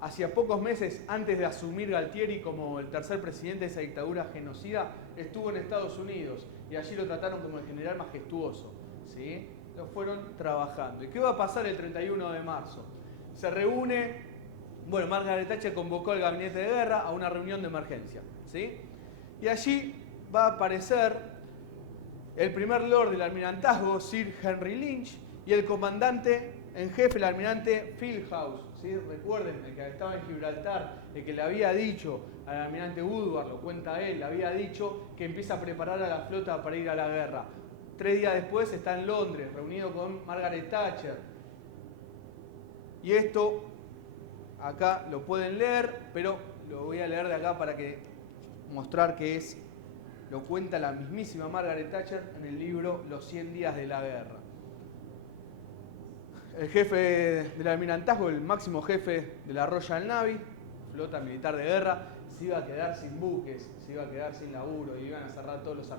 hacía pocos meses antes de asumir Galtieri como el tercer presidente de esa dictadura genocida, estuvo en Estados Unidos y allí lo trataron como el general majestuoso. ¿Sí? Lo fueron trabajando. ¿Y qué va a pasar el 31 de marzo? Se reúne, bueno, Margaret Thatcher convocó al gabinete de guerra a una reunión de emergencia. ¿Sí? Y allí va a aparecer el primer lord del almirantazgo, Sir Henry Lynch, y el comandante en jefe, el almirante Fieldhouse. ¿Sí? Recuerden, el que estaba en Gibraltar, el que le había dicho al almirante Woodward, lo cuenta él, le había dicho que empieza a preparar a la flota para ir a la guerra. 3 días después está en Londres, reunido con Margaret Thatcher. Y esto, acá lo pueden leer, pero lo voy a leer de acá para mostrar que lo cuenta la mismísima Margaret Thatcher en el libro Los 100 días de la guerra. El jefe del almirantazgo, el máximo jefe de la Royal Navy, flota militar de guerra, se iba a quedar sin buques, se iba a quedar sin laburo, iban a cerrar todos los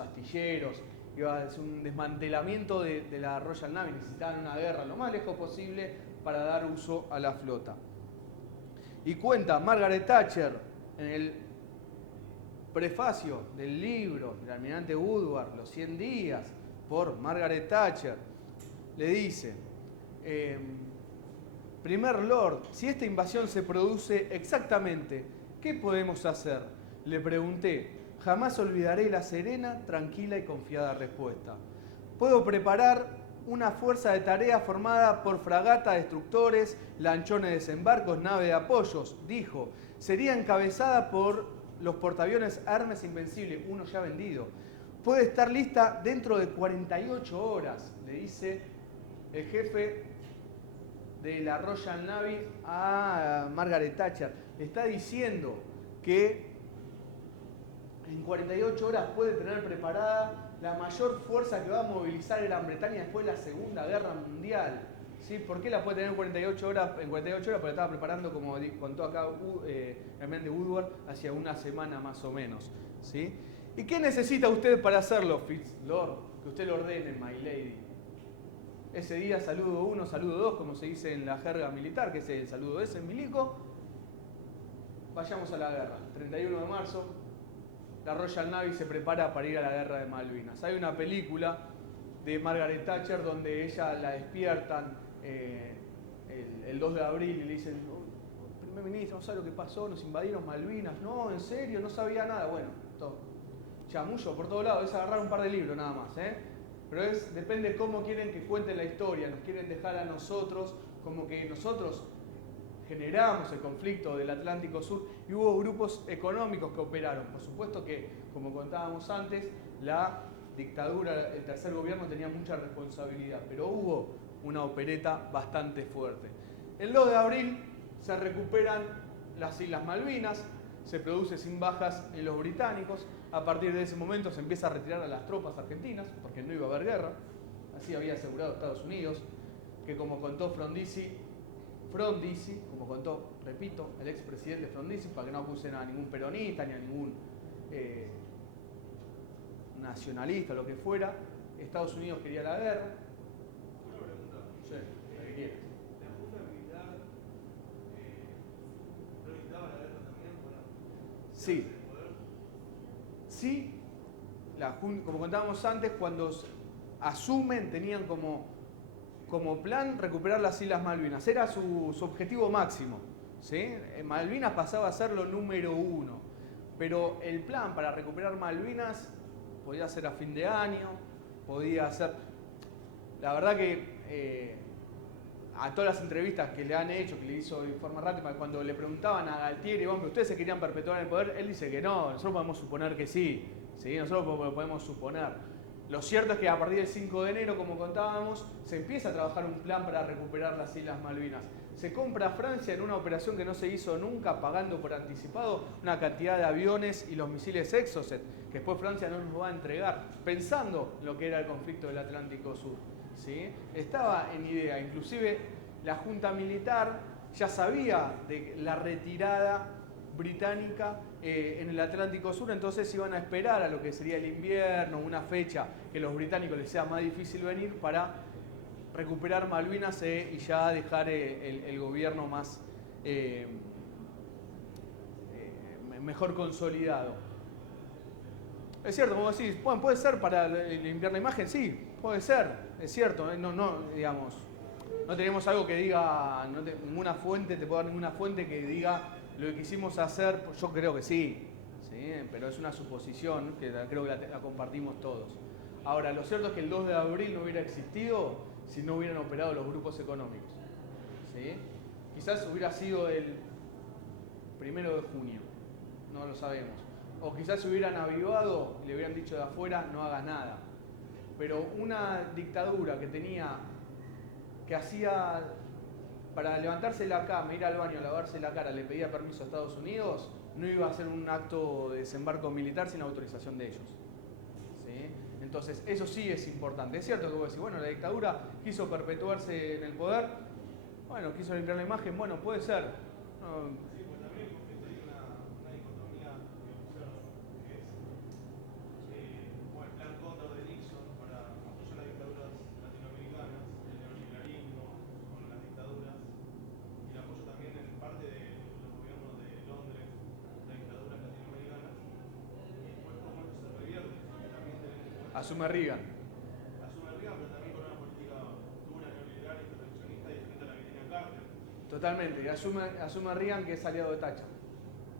astilleros, iba a ser un desmantelamiento de la Royal Navy, necesitaban una guerra lo más lejos posible para dar uso a la flota. Y cuenta Margaret Thatcher en el prefacio del libro del almirante Woodward, Los 100 días, por Margaret Thatcher, le dice, primer lord, si esta invasión se produce exactamente, ¿qué podemos hacer? Le pregunté. Jamás olvidaré la serena, tranquila y confiada respuesta. Puedo preparar una fuerza de tarea formada por fragata, destructores, lanchones de desembarcos, nave de apoyos, dijo. Sería encabezada por los portaaviones Hermes Invencible, uno ya vendido. Puede estar lista dentro de 48 horas, le dice el jefe de la Royal Navy a Margaret Thatcher. Le está diciendo que en 48 horas puede tener preparada la mayor fuerza que va a movilizar Gran Bretaña después de la Segunda Guerra Mundial. ¿Sí? ¿Por qué la puede tener en 48 horas? En 48 horas porque estaba preparando, como contó acá realmente Woodward, hacia una semana más o menos. ¿Sí? ¿Y qué necesita usted para hacerlo, Fitzlord? Que usted lo ordene, my lady. Ese día saludo 1, saludo 2, como se dice en la jerga militar, que es el saludo ese en milico. Vayamos a la guerra. 31 de marzo, la Royal Navy se prepara para ir a la guerra de Malvinas. Hay una película de Margaret Thatcher donde ella la despiertan el 2 de abril y le dicen, primer ministro, no sabe lo que pasó, nos invadieron Malvinas. No, en serio, no sabía nada. Bueno, todo. Chamullo por todos lados, es agarrar un par de libros nada más, Pero depende cómo quieren que cuenten la historia, nos quieren dejar a nosotros, como que nosotros generamos el conflicto del Atlántico Sur y hubo grupos económicos que operaron. Por supuesto que, como contábamos antes, la dictadura, el tercer gobierno tenía mucha responsabilidad, pero hubo una opereta bastante fuerte. El 2 de abril se recuperan las Islas Malvinas, se produce sin bajas en los británicos. A partir de ese momento se empieza a retirar a las tropas argentinas, porque no iba a haber guerra. Así había asegurado Estados Unidos, que como contó Frondizi, como contó, repito, el expresidente Frondizi, para que no acusen a ningún peronista ni a ningún nacionalista, lo que fuera, Estados Unidos quería la guerra. Una pregunta. Sí, la que quieras. ¿La Junta Militar no necesitaba la guerra también para Sí. el poder? Sí, como contábamos antes, cuando asumen tenían como como plan recuperar las Islas Malvinas. Era su objetivo máximo, ¿sí? Malvinas pasaba a ser lo número 1. Pero el plan para recuperar Malvinas podía ser a fin de año, podía ser... La verdad que a todas las entrevistas que le han hecho, que le hizo Informe Ratema, cuando le preguntaban a Galtieri, bueno, ¿ustedes se querían perpetuar en el poder? Él dice que no, nosotros podemos suponer que sí, ¿sí? Nosotros lo podemos suponer. Lo cierto es que a partir del 5 de enero, como contábamos, se empieza a trabajar un plan para recuperar las Islas Malvinas. Se compra a Francia en una operación que no se hizo nunca, pagando por anticipado una cantidad de aviones y los misiles Exocet, que después Francia no nos va a entregar, pensando en lo que era el conflicto del Atlántico Sur, ¿sí? Estaba en idea, inclusive la Junta Militar ya sabía de la retirada británica en el Atlántico Sur, entonces iban a esperar a lo que sería el invierno, una fecha que a los británicos les sea más difícil venir para recuperar Malvinas y ya dejar el gobierno más mejor consolidado. Es cierto, como decís, bueno, puede ser para limpiar la imagen, sí, puede ser, es cierto, digamos, no tenemos algo que diga, ninguna fuente, te puedo dar ninguna fuente que diga lo que quisimos hacer, yo creo que sí, pero es una suposición que creo que la compartimos todos. Ahora, lo cierto es que el 2 de abril no hubiera existido si no hubieran operado los grupos económicos, ¿sí? Quizás hubiera sido el 1 de junio, no lo sabemos. O quizás se hubieran avivado y le hubieran dicho de afuera, no hagas nada. Pero una dictadura que hacía, para levantarse de la cama, ir al baño, lavarse la cara, le pedía permiso a Estados Unidos, no iba a hacer un acto de desembarco militar sin autorización de ellos, ¿sí? Entonces, eso sí es importante. Es cierto que vos decís, bueno, la dictadura quiso perpetuarse en el poder, bueno, quiso limpiar la imagen, bueno, puede ser. No, Sí, pues también el conflicto hay una dicotomía que observo, que es el plan Cóndor de Nixon para apoyar las dictaduras latinoamericanas, el neoliberalismo con las dictaduras, y el apoyo también en parte de los gobiernos de Londres, las dictaduras latinoamericanas, y después cómo esto se revierte, porque también tener en cuenta... asume Reagan. Asume Reagan, pero también con una política dura, neoliberal, intervencionista y distinta a la que tenía Carter. Totalmente, y asume Reagan, que es aliado de Thatcher.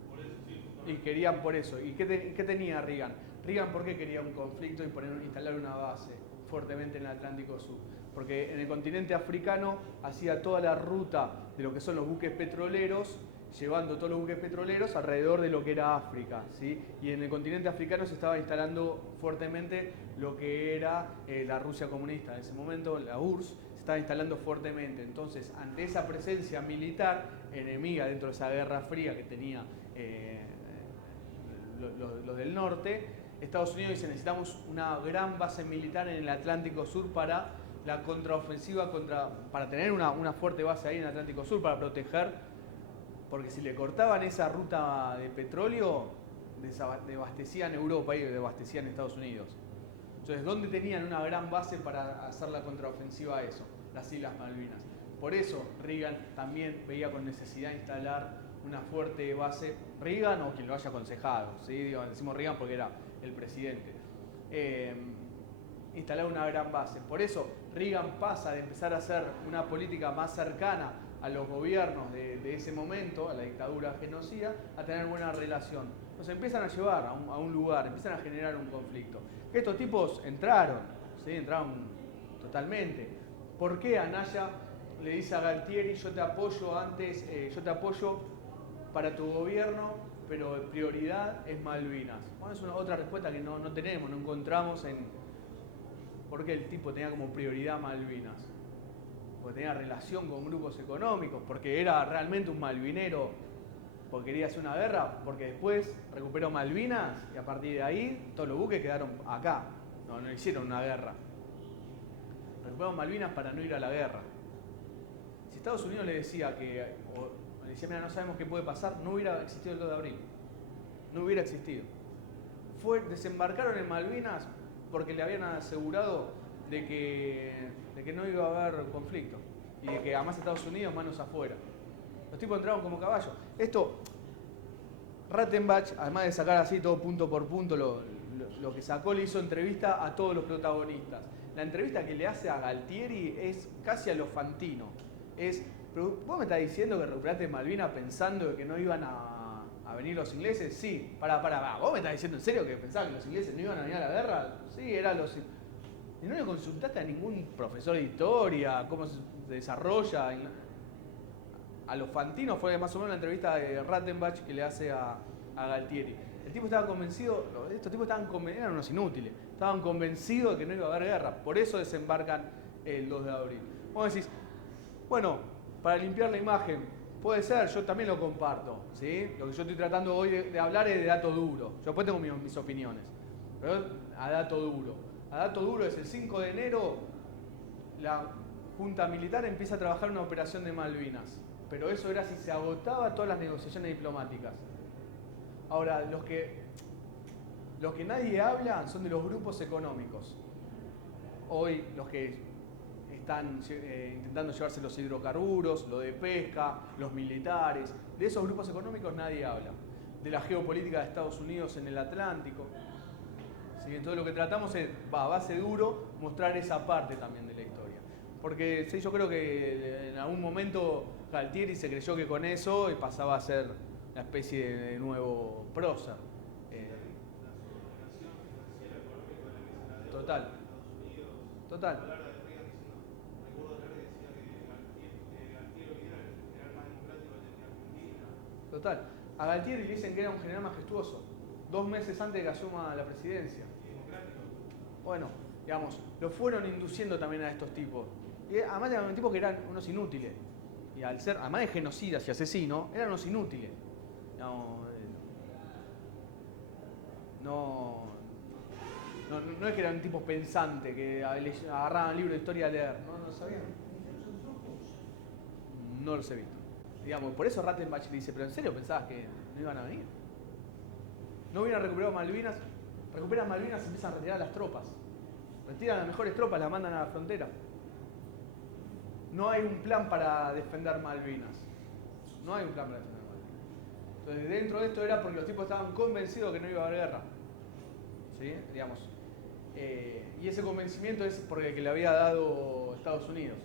Por eso, sí, Y querían por eso. ¿Y qué tenía Reagan? Reagan, ¿por qué quería un conflicto y instalar una base fuertemente en el Atlántico Sur? Porque en el continente africano hacía toda la ruta de lo que son los buques petroleros, llevando todos los buques petroleros alrededor de lo que era África, ¿sí? Y en el continente africano se estaba instalando fuertemente lo que era la Rusia comunista. En ese momento, la URSS, se estaba instalando fuertemente. Entonces, ante esa presencia militar enemiga dentro de esa guerra fría que tenía los del norte, Estados Unidos dice, necesitamos una gran base militar en el Atlántico Sur para la contraofensiva, para tener una fuerte base ahí en el Atlántico Sur, para proteger, porque si le cortaban esa ruta de petróleo, desabastecían Europa y desabastecían Estados Unidos. Entonces, ¿dónde tenían una gran base para hacer la contraofensiva a eso? Las Islas Malvinas. Por eso Reagan también veía con necesidad de instalar una fuerte base, Reagan o quien lo haya aconsejado, ¿sí? Decimos Reagan porque era el presidente, instalar una gran base. Por eso Reagan pasa de empezar a hacer una política más cercana a los gobiernos de ese momento, a la dictadura genocida, a tener buena relación. Nos empiezan a llevar a un lugar, empiezan a generar un conflicto. Estos tipos entraron, ¿sí? Entraron totalmente. ¿Por qué Anaya le dice a Galtieri, yo te apoyo para tu gobierno, pero prioridad es Malvinas? Bueno, es otra respuesta que no tenemos, no encontramos en por qué el tipo tenía como prioridad Malvinas. Porque tenía relación con grupos económicos, porque era realmente un malvinero, porque quería hacer una guerra, porque después recuperó Malvinas y a partir de ahí todos los buques quedaron acá, no hicieron una guerra. Recuperó Malvinas para no ir a la guerra. Si Estados Unidos le decía mira, no sabemos qué puede pasar, no hubiera existido el 2 de abril. No hubiera existido. Desembarcaron en Malvinas porque le habían asegurado de que no iba a haber conflicto. Y de que además Estados Unidos manos afuera. Los tipos entraron como caballos. Esto, Rattenbach, además de sacar así todo punto por punto lo que sacó, le hizo entrevista a todos los protagonistas. la entrevista que le hace a Galtieri es casi a lo Fantino. Pero vos me estás diciendo que recuperaste Malvinas pensando que no iban a venir los ingleses. Sí, vos me estás diciendo en serio que pensabas que los ingleses no iban a venir a la guerra. Sí, eran los... Y no le consultaste a ningún profesor de historia, cómo se desarrolla. A los Fantino fue más o menos la entrevista de Rattenbach que le hace a Galtieri. El tipo estaba convencido, estos tipos eran unos inútiles, estaban convencidos de que no iba a haber guerra, por eso desembarcan el 2 de abril. Vos decís, bueno, para limpiar la imagen, puede ser, yo también lo comparto, ¿sí? Lo que yo estoy tratando hoy de hablar es de dato duro, yo después tengo mis opiniones, pero a dato duro. A dato duro es el 5 de enero, la Junta Militar empieza a trabajar en una operación de Malvinas, pero eso era si se agotaba todas las negociaciones diplomáticas. Ahora, los que nadie habla son de los grupos económicos. Hoy los que están intentando llevarse los hidrocarburos, lo de pesca, los militares, de esos grupos económicos nadie habla. De la geopolítica de Estados Unidos en el Atlántico. ¿Sí? Entonces lo que tratamos es, a base duro, mostrar esa parte también de la historia. Porque sí, yo creo que en algún momento Galtieri se creyó que con eso pasaba a ser una especie de nuevo prócer. Total. Total. A Galtieri le dicen que era un general majestuoso, 2 meses antes de que asuma la presidencia. Bueno, digamos, lo fueron induciendo también a estos tipos. Y además eran tipos que eran unos inútiles. Y al ser, además de genocidas y asesinos, eran unos inútiles. No es que eran tipos pensantes, que agarraban libros de historia a leer. No sabían. No los he visto. Digamos, por eso Rattenbach dice, pero ¿en serio pensabas que no iban a venir? No hubieran recuperado Malvinas, recuperan Malvinas y empiezan a retirar las tropas. Retiran las mejores tropas, las mandan a la frontera. No hay un plan para defender Malvinas. No hay un plan para defender Malvinas. Entonces, dentro de esto era porque los tipos estaban convencidos que no iba a haber guerra. ¿Sí? Digamos. Y ese convencimiento es porque que le había dado Estados Unidos.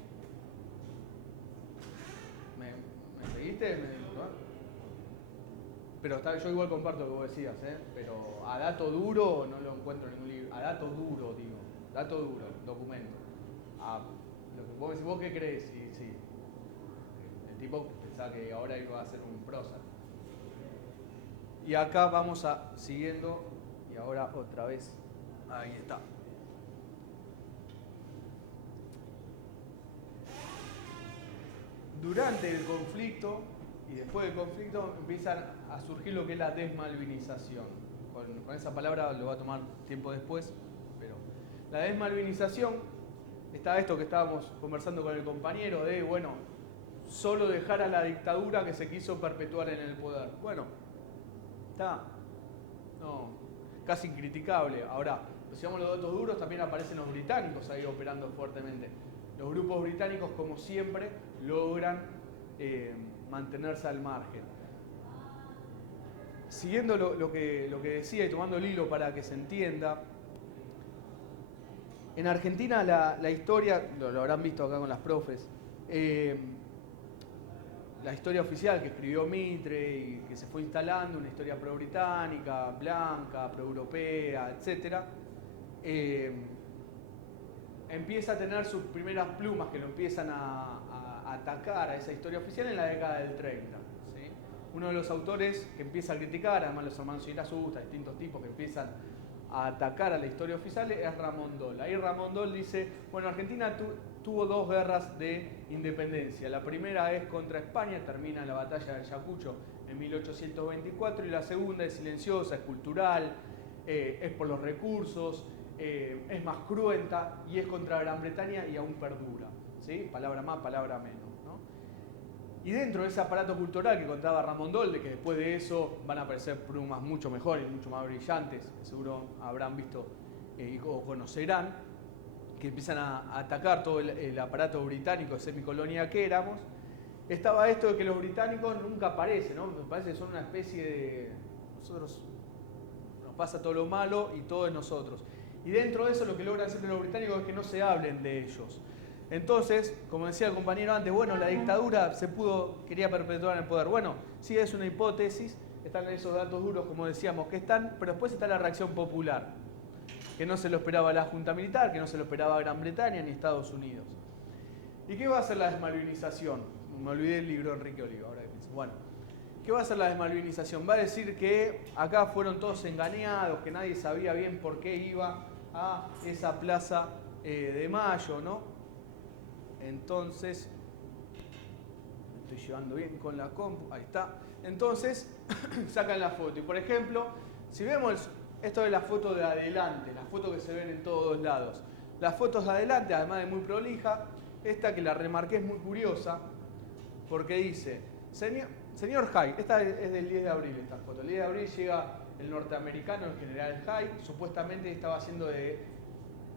¿Me seguiste? Pero yo igual comparto lo que vos decías, pero a dato duro no lo encuentro en ningún libro. A dato duro, digo. Dato duro, documento. Lo que vos decís, ¿vos qué crees? Sí. El tipo pensaba que ahora iba a ser un prócer. Y acá vamos siguiendo, y ahora otra vez. Ahí está. Durante el conflicto y después del conflicto empiezan a surgir lo que es la desmalvinización. Con esa palabra lo va a tomar tiempo después, pero la desmalvinización está esto que estábamos conversando con el compañero de, bueno, solo dejar a la dictadura que se quiso perpetuar en el poder. Bueno, está casi incriticable. Ahora, si vamos a los datos duros, también aparecen los británicos ahí operando fuertemente. Los grupos británicos, como siempre, logran mantenerse al margen. Siguiendo lo que decía y tomando el hilo para que se entienda, en Argentina la historia, lo habrán visto acá con las profes, la historia oficial que escribió Mitre y que se fue instalando, una historia pro-británica, blanca, pro-europea, etc., empieza a tener sus primeras plumas que lo empiezan a atacar a esa historia oficial en la década del 30. ¿Sí? Uno de los autores que empieza a criticar, además los hermanos Irazusta, distintos tipos que empiezan a atacar a la historia oficial, es Ramón Dol. Ahí Ramón Dol dice, bueno, Argentina tuvo 2 guerras de independencia. La primera es contra España, termina en la batalla de Ayacucho en 1824, y la segunda es silenciosa, es cultural, es por los recursos, es más cruenta y es contra Gran Bretaña y aún perdura. ¿Sí? Palabra más, palabra menos. ¿No? Y dentro de ese aparato cultural que contaba Ramón Dol, de que después de eso van a aparecer plumas mucho mejores, mucho más brillantes, que seguro habrán visto o conocerán, que empiezan a atacar todo el aparato británico de semicolonia que éramos, estaba esto de que los británicos nunca aparecen, ¿no? Me parece que son una especie de... Nosotros nos pasa todo lo malo y todo de nosotros. Y dentro de eso lo que logran siempre los británicos es que no se hablen de ellos. Entonces, como decía el compañero antes, bueno, la dictadura quería perpetuar el poder. Bueno, sí es una hipótesis, están esos datos duros, como decíamos, que están, pero después está la reacción popular, que no se lo esperaba la Junta Militar, que no se lo esperaba Gran Bretaña ni Estados Unidos. ¿Y qué va a hacer la desmalvinización? Me olvidé el libro de Enrique Oliva, ahora que pienso. Bueno, ¿qué va a hacer la desmalvinización? Va a decir que acá fueron todos engañados, que nadie sabía bien por qué iba a esa plaza de Mayo, ¿no? Entonces, me estoy llevando bien con la compu, ahí está. Entonces, sacan la foto. Y por ejemplo, si vemos, esto es la foto de adelante, la foto que se ven en todos lados. Las fotos de adelante, además de muy prolija, esta que la remarqué es muy curiosa, porque dice, señor Haig, esta es del 10 de abril esta foto. El 10 de abril llega el norteamericano, el general Haig, supuestamente estaba haciendo de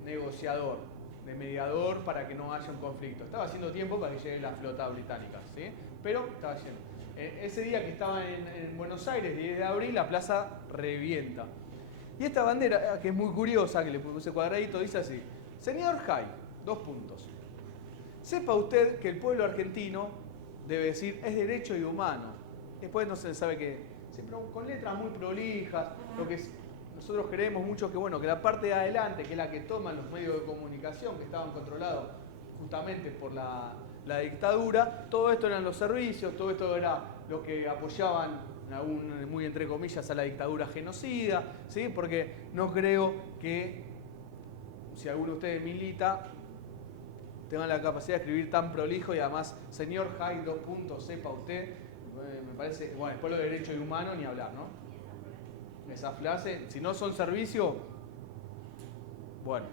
negociador, de mediador para que no haya un conflicto. Estaba haciendo tiempo para que llegue la flota británica, ¿sí? Pero estaba yendo. Ese día que estaba en Buenos Aires, 10 de abril, la plaza revienta. Y esta bandera, que es muy curiosa, que le puse cuadradito, dice así: señor Haig, 2 puntos. Sepa usted que el pueblo argentino, debe decir, es derecho y humano. Después no se sabe qué, siempre con letras muy prolijas, lo que nosotros creemos mucho que, bueno, que la parte de adelante, que es la que toman los medios de comunicación, que estaban controlados justamente por la dictadura, todo esto eran los servicios, todo esto era lo que apoyaban, muy entre comillas, a la dictadura genocida, ¿sí? Porque no creo que, si alguno de ustedes milita, tengan la capacidad de escribir tan prolijo y además, señor Haig, 2 puntos, sepa usted, me parece, bueno, después lo de derecho y humano, ni hablar, ¿no? Esa frase, si no son servicio, bueno.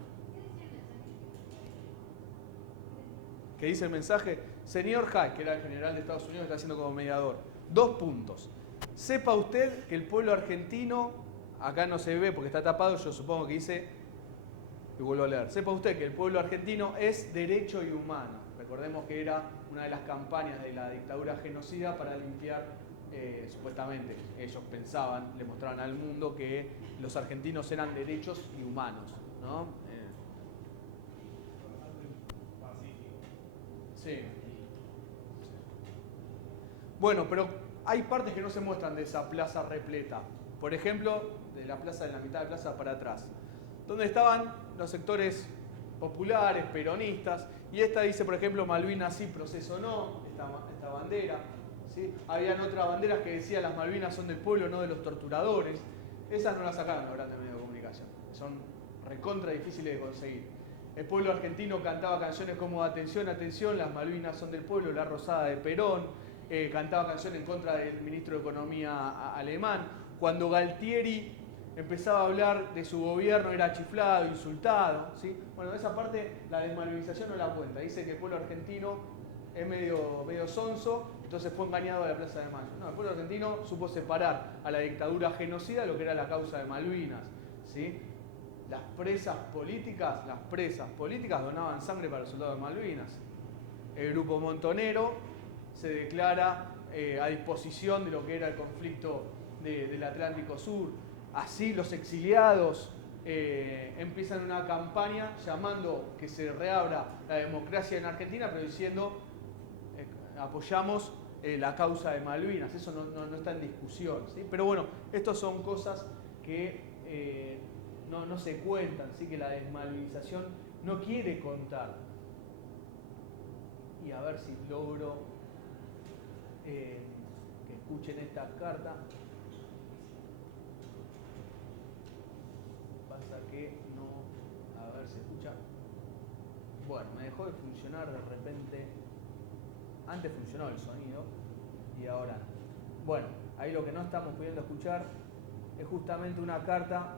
¿Qué dice el mensaje? Señor Haig, que era el general de Estados Unidos, está haciendo como mediador. 2 puntos. Sepa usted que el pueblo argentino, acá no se ve porque está tapado, yo supongo que dice, y vuelvo a leer. Sepa usted que el pueblo argentino es derecho y humano. Recordemos que era una de las campañas de la dictadura genocida para limpiar, supuestamente, ellos pensaban, le mostraban al mundo que los argentinos eran derechos y humanos, ¿no? Sí. Bueno, pero hay partes que no se muestran de esa plaza repleta. Por ejemplo, de la plaza, de la mitad de plaza para atrás, donde estaban los sectores populares, peronistas, y esta dice, por ejemplo, Malvinas sí, proceso no, esta bandera. ¿Sí? Habían otras banderas que decían las Malvinas son del pueblo, no de los torturadores. Esas no las sacaron los grandes medios de comunicación. Son recontra difíciles de conseguir. El pueblo argentino cantaba canciones como Atención, atención, las Malvinas son del pueblo, La Rosada de Perón. Cantaba canciones en contra del ministro de Economía alemán. Cuando Galtieri empezaba a hablar de su gobierno, era chiflado, insultado. ¿Sí? Bueno, esa parte la desmalvinización no la cuenta. Dice que el pueblo argentino es medio sonso, entonces fue engañado a la Plaza de Mayo. No, el pueblo argentino supo separar a la dictadura genocida de lo que era la causa de Malvinas. ¿Sí? Las presas políticas donaban sangre para los soldados de Malvinas. El grupo Montonero se declara a disposición de lo que era el conflicto del Atlántico Sur. Así los exiliados empiezan una campaña llamando que se reabra la democracia en Argentina, pero diciendo apoyamos la causa de Malvinas. Eso no está en discusión, ¿sí? Pero bueno, estas son cosas que no se cuentan, ¿sí? Que la desmalvinización no quiere contar. Y a ver si logro que escuchen esta carta. Pasa que no, a ver si escucha. Bueno, me dejó de funcionar de repente. Antes funcionó el sonido y ahora no. Bueno, ahí lo que no estamos pudiendo escuchar es justamente una carta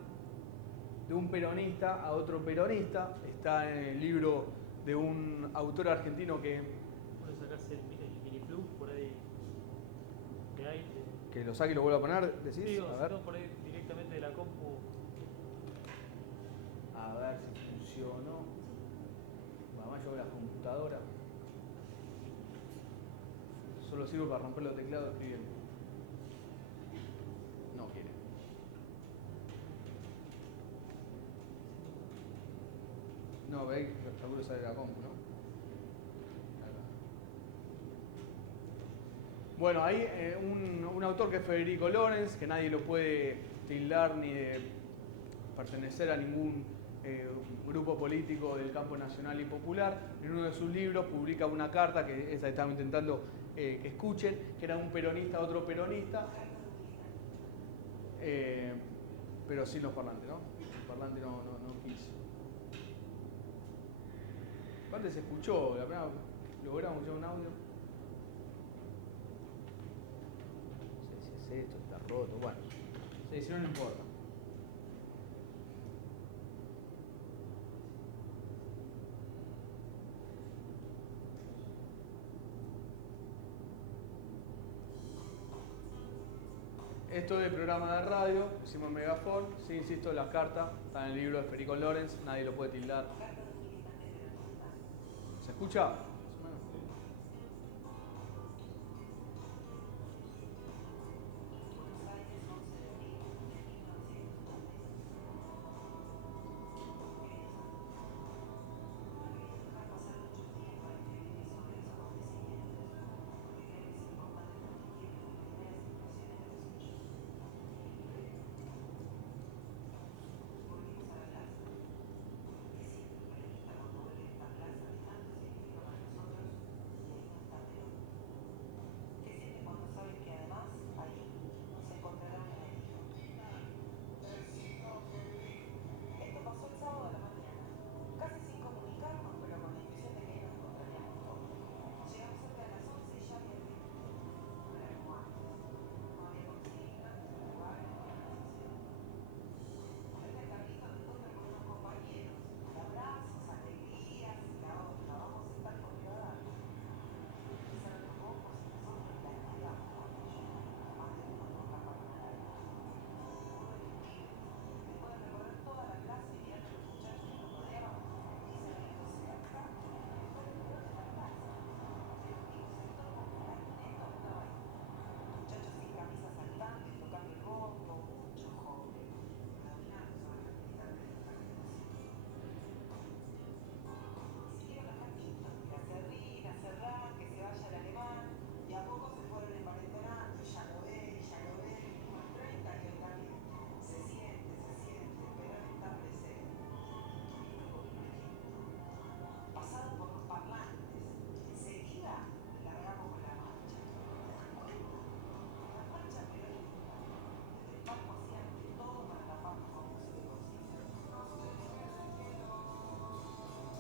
de un peronista a otro peronista. Está en el libro de un autor argentino que... ¿Puedes sacarse el mini plug por ahí que hay? Que lo saque y lo vuelva a poner, decís. Sí, a ver. por ahí directamente de la compu. A ver si funcionó. Vamos a llevar la computadora. Solo sirve para romper los teclados escribiendo. No quiere. No, veis, calculo sale la compu, ¿no? Acá. Bueno, hay un autor que es Federico Lorenz, que nadie lo puede tildar ni de pertenecer a ningún grupo político del campo nacional y popular. En uno de sus libros publica una carta, que esa estaba intentando que escuchen, que era un peronista a otro peronista, pero sin los parlantes, ¿no? El parlante no quiso. Aparte se escuchó, la primera logramos escuchar un audio. No sé si es esto, está roto, bueno. Sí, si no, no importa. Esto es programa de radio, hicimos Megafon, sí, insisto, las cartas están en el libro de Federico Lorenz, nadie lo puede tildar. ¿Se escucha?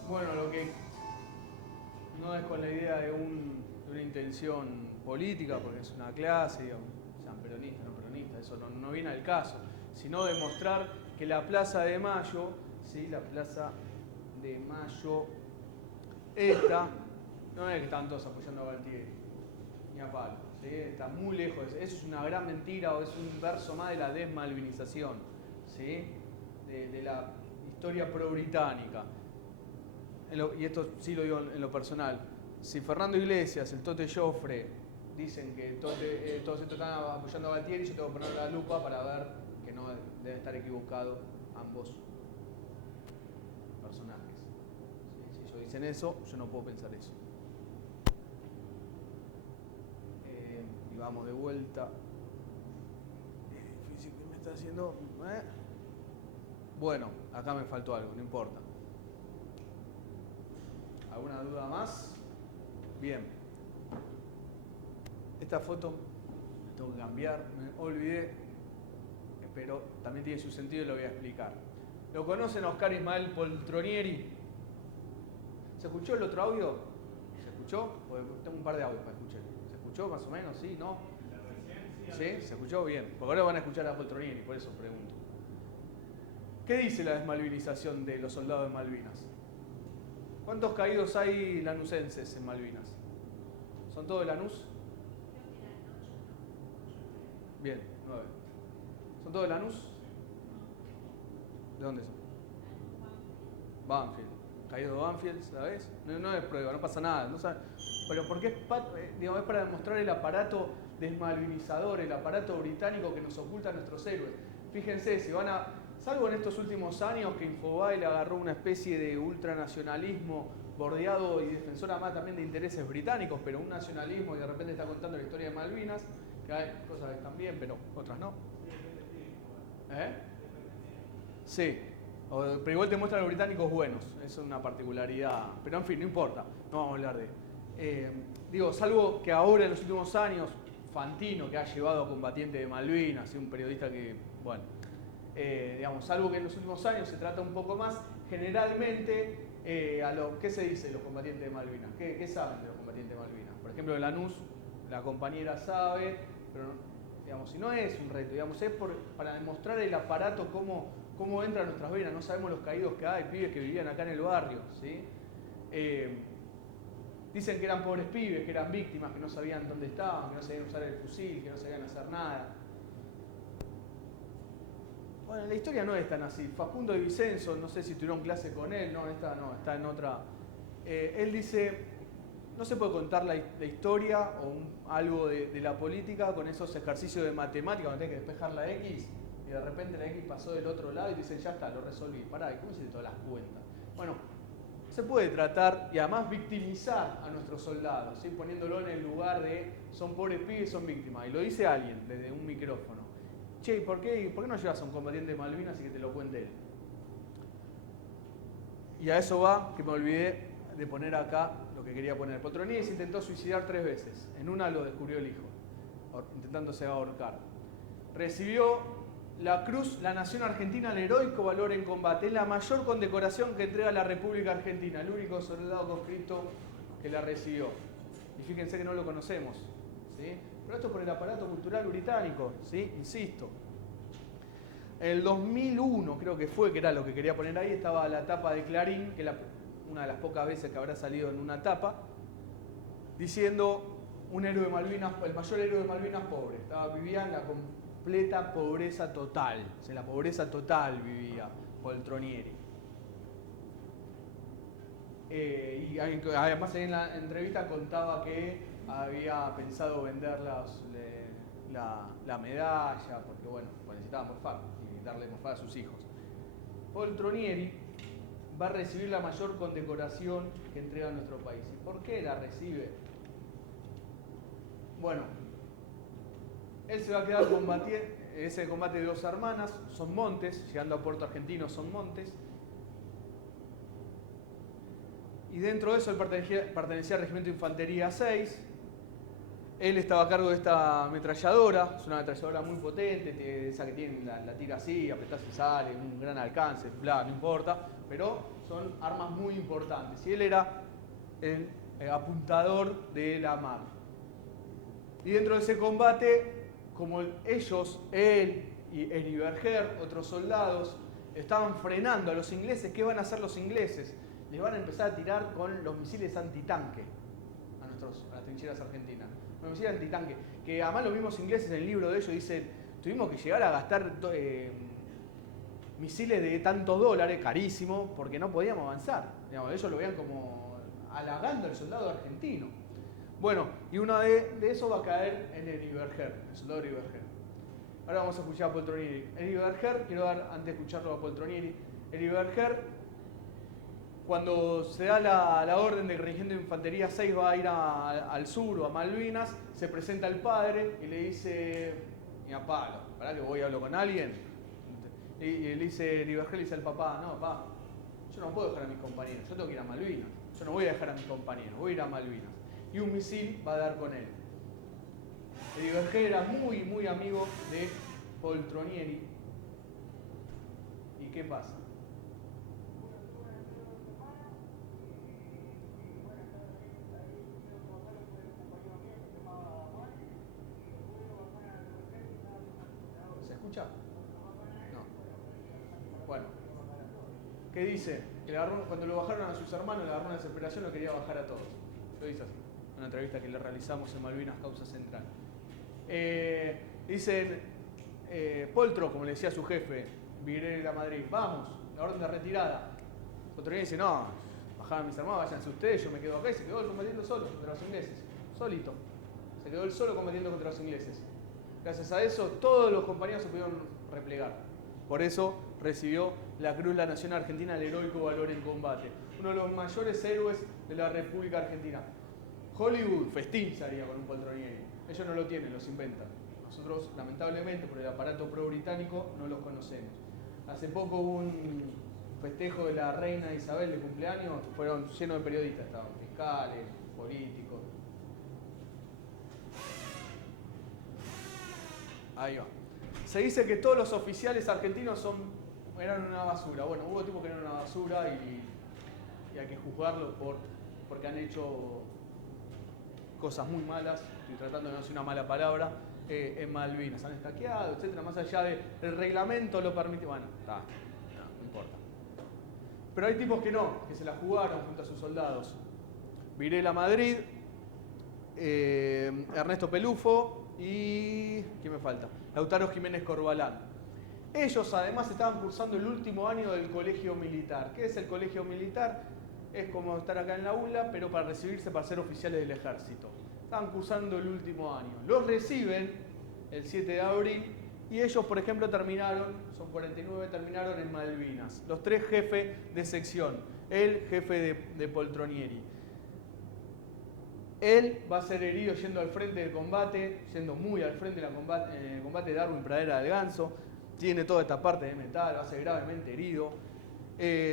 Bueno, lo que no es con la idea de una intención política, porque es una clase, digamos, sean peronistas, no peronistas, eso no viene al caso, sino demostrar que la Plaza de Mayo, ¿sí? La Plaza de Mayo, esta, no es que están todos apoyando a Galtieri, ni a palo, ¿sí? Está muy lejos de eso. Eso es una gran mentira, o es un verso más de la desmalvinización, ¿sí? De la historia pro-británica. Y esto sí lo digo en lo personal. Si Fernando Iglesias, el Tote Joffre, dicen que todos estos están apoyando a Galtieri, yo tengo que poner la lupa para ver que no deben estar equivocados ambos personajes. Si ellos dicen eso, yo no puedo pensar eso. Y vamos de vuelta. Es difícil que me está haciendo. Bueno, acá me faltó algo, no importa. ¿Alguna duda más? Bien. Esta foto la tengo que cambiar, me olvidé, pero también tiene su sentido y lo voy a explicar. ¿Lo conocen a Oscar Ismael Poltronieri? ¿Se escuchó el otro audio? ¿Se escuchó? Porque tengo un par de audios para escuchar. ¿Se escuchó más o menos? ¿Sí? ¿No? ¿Sí? ¿Se escuchó? Bien. Porque ahora van a escuchar a Poltronieri, por eso pregunto. ¿Qué dice la desmalvinización de los soldados de Malvinas? ¿Cuántos caídos hay lanusenses en Malvinas? ¿Son todos de Lanús? Bien, 9. ¿Son todos de Lanús? ¿De dónde son? Banfield. Caído de Banfield, ¿sabes? No es prueba, no pasa nada. No sabe. Pero porque es para demostrar el aparato desmalvinizador, el aparato británico que nos oculta a nuestros héroes. Fíjense, salvo en estos últimos años que Infobae le agarró una especie de ultranacionalismo bordeado y defensor además también de intereses británicos, pero un nacionalismo y de repente está contando la historia de Malvinas, que hay cosas que están bien, pero otras no. ¿Eh? Sí, pero igual te muestra a los británicos buenos, eso es una particularidad, pero en fin, no importa, no vamos a hablar de... digo, salvo que ahora en los últimos años, Fantino, que ha llevado a combatientes de Malvinas, un periodista que, bueno, digamos, salvo que en los últimos años se trata un poco más, generalmente, ¿qué se dice de los combatientes de Malvinas? ¿Qué saben de los combatientes de Malvinas? Por ejemplo, de Lanús, la compañera sabe, pero digamos, si no es un reto, digamos, es para demostrar el aparato cómo entra a nuestras venas, no sabemos los caídos que hay, pibes que vivían acá en el barrio, ¿sí? Dicen que eran pobres pibes, que eran víctimas, que no sabían dónde estaban, que no sabían usar el fusil, que no sabían hacer nada. Bueno, la historia no es tan así. Facundo de Vicenzo, no sé si tuvieron clase con él, no, está en otra. Él dice, no se puede contar la historia o algo de la política con esos ejercicios de matemática, donde tenés que despejar la X y de repente la X pasó del otro lado y dicen, ya está, lo resolví. Pará, ¿y cómo hiciste todas las cuentas? Bueno, se puede tratar y además victimizar a nuestros soldados, ¿sí? Poniéndolo en el lugar de son pobres pibes, son víctimas. Y lo dice alguien desde un micrófono. Che, ¿por qué no llevas a un combatiente de Malvinas y que te lo cuente él? Y a eso va, que me olvidé de poner acá lo que quería poner. Poltronieri se intentó suicidar 3 veces. En una lo descubrió el hijo, intentándose ahorcar. Recibió la Cruz La Nación Argentina al heroico valor en combate. Es la mayor condecoración que entrega la República Argentina, el único soldado conscripto que la recibió. Y fíjense que no lo conocemos, ¿sí? Pero esto es por el aparato cultural británico, ¿sí? Insisto. En el 2001 creo que fue, que era lo que quería poner ahí, estaba la tapa de Clarín, que es una de las pocas veces que habrá salido en una tapa, diciendo un héroe de Malvinas, el mayor héroe de Malvinas pobre. Vivía en la completa pobreza total, en la pobreza total vivía Poltronieri. Y además en la entrevista contaba que había pensado vender la medalla, porque bueno, necesitaba morfar y darle morfar a sus hijos. Poltronieri va a recibir la mayor condecoración que entrega nuestro país. ¿Y por qué la recibe? Bueno, él se va a quedar combatiendo, ese combate de 2 hermanas, Son Montes, llegando a Puerto Argentino, Son Montes. Y dentro de eso él pertenecía al Regimiento de Infantería 6. Él estaba a cargo de esta ametralladora, es una ametralladora muy potente, esa que tiene la tira así, apretás y sale, un gran alcance, bla, no importa, pero son armas muy importantes. Y él era el apuntador de la mar. Y dentro de ese combate, como ellos, él y Heriberger, otros soldados, estaban frenando a los ingleses, ¿qué van a hacer los ingleses? Les van a empezar a tirar con los misiles antitanque a las trincheras argentinas. Los misiles antitanque, que además los mismos ingleses en el libro de ellos dicen, tuvimos que llegar a gastar misiles de tantos dólares, carísimos, porque no podíamos avanzar. Digamos, ellos lo veían como halagando al soldado argentino. Bueno, y uno de esos va a caer en Heriberger, el soldado Heriberger. Ahora vamos a escuchar a Poltronieri. Heriberger, quiero dar, antes de escucharlo a Poltronieri, Heriberger, cuando se da la orden de que el Regimiento de Infantería 6 va a ir al sur o a Malvinas, se presenta el padre y le dice, mira, Pablo, ¿para que voy a hablar con alguien? Y le dice, Heriberger le dice al papá, no, papá, yo no puedo dejar a mis compañeros, yo tengo que ir a Malvinas, yo no voy a dejar a mis compañeros, voy a ir a Malvinas. Y un misil va a dar con él. Heriberger era muy, muy amigo de Poltronieri. ¿Y qué pasa? ¿Se escucha? No. Bueno. ¿Qué dice? Que cuando lo bajaron a sus hermanos, le agarró una desesperación, lo quería bajar a todos. Lo dice así. Una entrevista que le realizamos en Malvinas Causa Central. Dicen, Poltro, como le decía su jefe, Virel a Madrid, vamos, la orden de retirada. Poltronieri dice, no, bajaban mis hermanos, váyanse ustedes, yo me quedo acá, y se quedó él combatiendo solo contra los ingleses, solito. Se quedó él solo combatiendo contra los ingleses. Gracias a eso, todos los compañeros se pudieron replegar. Por eso recibió la Cruz de la Nación Argentina al Heroico Valor en Combate. Uno de los mayores héroes de la República Argentina. Hollywood, festín se haría con un Poltronieri. Ellos no lo tienen, los inventan. Nosotros, lamentablemente, por el aparato pro-británico, no los conocemos. Hace poco hubo un festejo de la reina Isabel de cumpleaños, fueron llenos de periodistas, estaban fiscales, políticos. Ahí va. Se dice que todos los oficiales argentinos eran una basura. Bueno, hubo tipos que eran una basura y hay que juzgarlos porque han hecho cosas muy malas, estoy tratando de no decir una mala palabra, en Malvinas, han estaqueado, etcétera, más allá del reglamento lo permite, bueno, no importa. Pero hay tipos que no, que se la jugaron junto a sus soldados. Virela Madrid, Ernesto Pelufo y... ¿quién me falta? Lautaro Jiménez Corbalán. Ellos además estaban cursando el último año del colegio militar. ¿Qué es el colegio militar? Es como estar acá en la ULA, pero para recibirse para ser oficiales del ejército. Estaban cursando el último año. Los reciben el 7 de abril y ellos, por ejemplo, son 49, terminaron en Malvinas. Los 3 jefes de sección. El jefe de Poltronieri. Él va a ser herido yendo al frente del combate, yendo muy al frente del combate, en el combate de Darwin Pradera del Ganso. Tiene toda esta parte de metal, va a ser gravemente herido.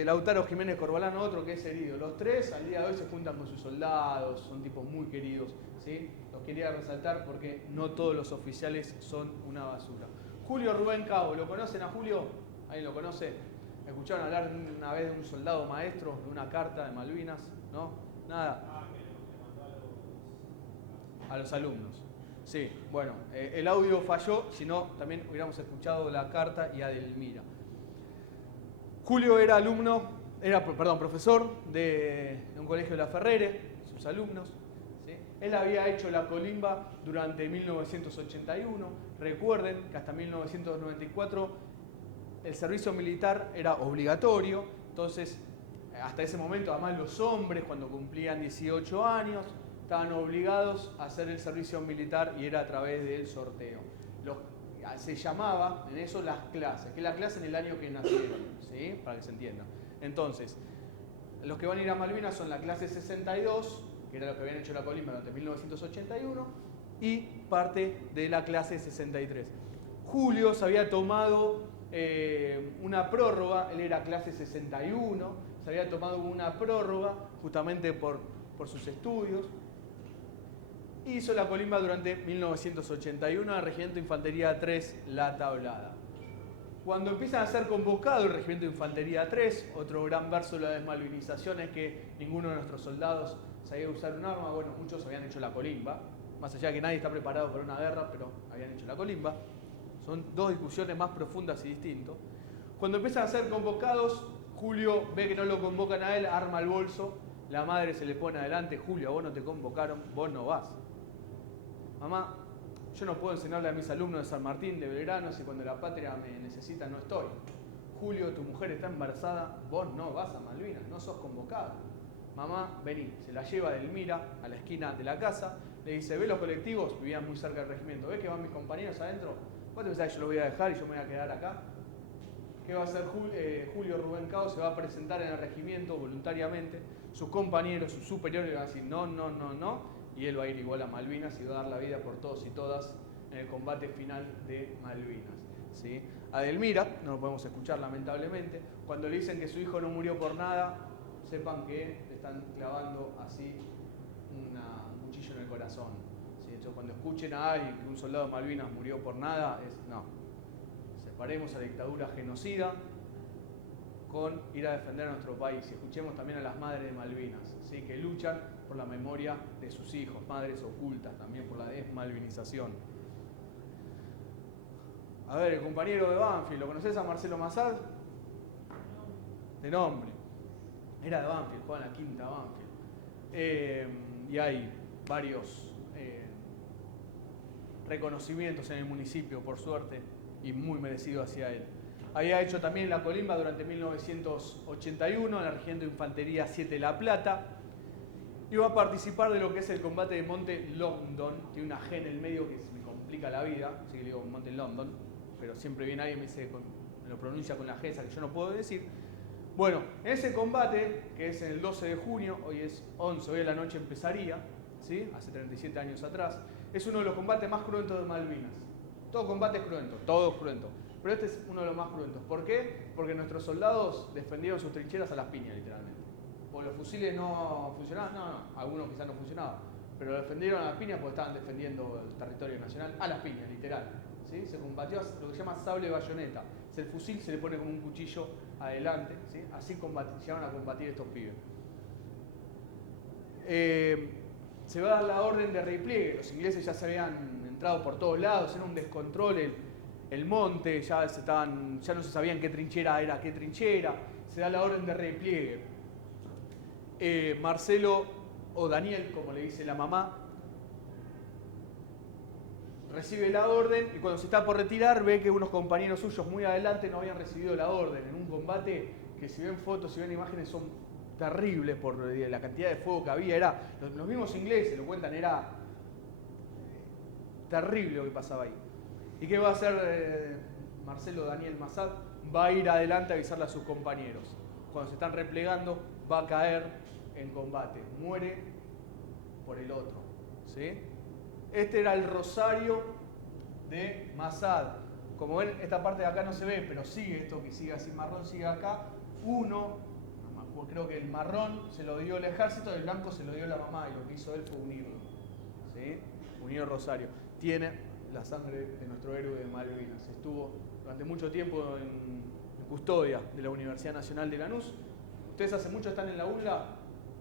Lautaro Jiménez Corbalán, otro que es herido. Los 3 al día de hoy se juntan con sus soldados, son tipos muy queridos, ¿sí? Los quería resaltar porque no todos los oficiales son una basura. Julio Rubén Cabo, ¿lo conocen a Julio? ¿Alguien lo conoce? ¿Escucharon hablar una vez de un soldado maestro, de una carta de Malvinas? ¿No? Nada. A los alumnos. Sí, bueno, el audio falló, si no, también hubiéramos escuchado la carta y a Delmira. Julio era profesor de un colegio de La Ferrere, sus alumnos. ¿Sí? Él había hecho la colimba durante 1981. Recuerden que hasta 1994 el servicio militar era obligatorio. Entonces, hasta ese momento, además los hombres, cuando cumplían 18 años, estaban obligados a hacer el servicio militar y era a través del sorteo. Se llamaba en eso las clases, que es la clase en el año que nacieron, ¿sí? Para que se entienda. Entonces, los que van a ir a Malvinas son la clase 62, que era lo que habían hecho la colimba durante 1981, y parte de la clase 63. Julio se había tomado una prórroga, él era clase 61, se había tomado una prórroga justamente por sus estudios. Hizo la colimba durante 1981 en el Regimiento de Infantería 3 La Tablada. Cuando empiezan a ser convocados el Regimiento de Infantería 3, otro gran verso de la desmalvinización es que ninguno de nuestros soldados sabía usar un arma. Bueno, muchos habían hecho la colimba, más allá de que nadie está preparado para una guerra, pero habían hecho la colimba. Son dos discusiones más profundas y distintas. Cuando empiezan a ser convocados, Julio ve que no lo convocan a él, arma el bolso, la madre se le pone adelante: Julio, a vos no te convocaron, vos no vas. Mamá, yo no puedo enseñarle a mis alumnos de San Martín, de Belgrano, si cuando la patria me necesita no estoy. Julio, tu mujer está embarazada, vos no vas a Malvinas, no sos convocado. Mamá, vení, se la lleva del Mira a la esquina de la casa, le dice: ¿ves los colectivos? Vivían muy cerca del regimiento, ¿ves que van mis compañeros adentro? ¿Vos te pensás que yo lo voy a dejar y yo me voy a quedar acá? ¿Qué va a hacer Julio Rubén Cao? Se va a presentar en el regimiento voluntariamente, sus compañeros, sus superiores le van a decir no, no, no, no, y él va a ir igual a Malvinas y va a dar la vida por todos y todas en el combate final de Malvinas. ¿Sí? A Delmira, no lo podemos escuchar lamentablemente, cuando le dicen que su hijo no murió por nada, sepan que le están clavando así un cuchillo en el corazón. ¿Sí? Entonces, cuando escuchen a alguien que un soldado de Malvinas murió por nada, no. Separemos a la dictadura genocida con ir a defender a nuestro país. Y escuchemos también a las madres de Malvinas, ¿sí? Que luchan por la memoria de sus hijos, madres ocultas, también por la desmalvinización. A ver, el compañero de Banfield, ¿lo conoces a Marcelo Massad? De nombre. Era de Banfield, jugaba en la quinta Banfield. Y hay varios reconocimientos en el municipio, por suerte, y muy merecido hacia él. Había hecho también la colimba durante 1981 en el Regimiento de Infantería 7 La Plata. Iba a participar de lo que es el combate de Monte London. Tiene una G en el medio que me complica la vida, así que le digo Monte London, pero siempre viene alguien y me dice, lo pronuncia con la G esa que yo no puedo decir. Bueno, en ese combate, que es el 12 de junio, hoy es 11, hoy a la noche empezaría, ¿sí? Hace 37 años atrás, es uno de los combates más cruentos de Malvinas. Todo combate es cruento, todo es cruento. Pero este es uno de los más cruentos. ¿Por qué? Porque nuestros soldados defendieron sus trincheras a las piñas, literalmente. O los fusiles no funcionaban, no, algunos quizás no funcionaban. Pero lo defendieron a las piñas porque estaban defendiendo el territorio nacional a las piñas, literal. ¿Sí? Se combatió lo que se llama sable bayoneta. El fusil se le pone como un cuchillo adelante. ¿Sí? Así llegaron a combatir estos pibes. Se va a dar la orden de repliegue. Los ingleses ya se habían entrado por todos lados, era un descontrol el monte, ya no se sabían qué trinchera era qué trinchera. Se da la orden de repliegue. Marcelo, o Daniel, como le dice la mamá, recibe la orden y cuando se está por retirar ve que unos compañeros suyos muy adelante no habían recibido la orden en un combate que, si ven fotos, si ven imágenes, son terribles por la cantidad de fuego que había. Los mismos ingleses lo cuentan, era terrible lo que pasaba ahí. ¿Y qué va a hacer Marcelo Daniel Massad? Va a ir adelante a avisarle a sus compañeros. Cuando se están replegando, va a caer en combate. Muere por el otro. ¿Sí? Este era el rosario de Massad. Como ven, esta parte de acá no se ve, pero sigue esto que sigue así marrón, sigue acá. Creo que el marrón se lo dio el ejército, el blanco se lo dio la mamá, y lo que hizo él fue unirlo. ¿Sí? Unió el rosario. Tiene la sangre de nuestro héroe de Malvinas. Estuvo durante mucho tiempo en custodia de la Universidad Nacional de Lanús. Ustedes hace mucho están en la ULA,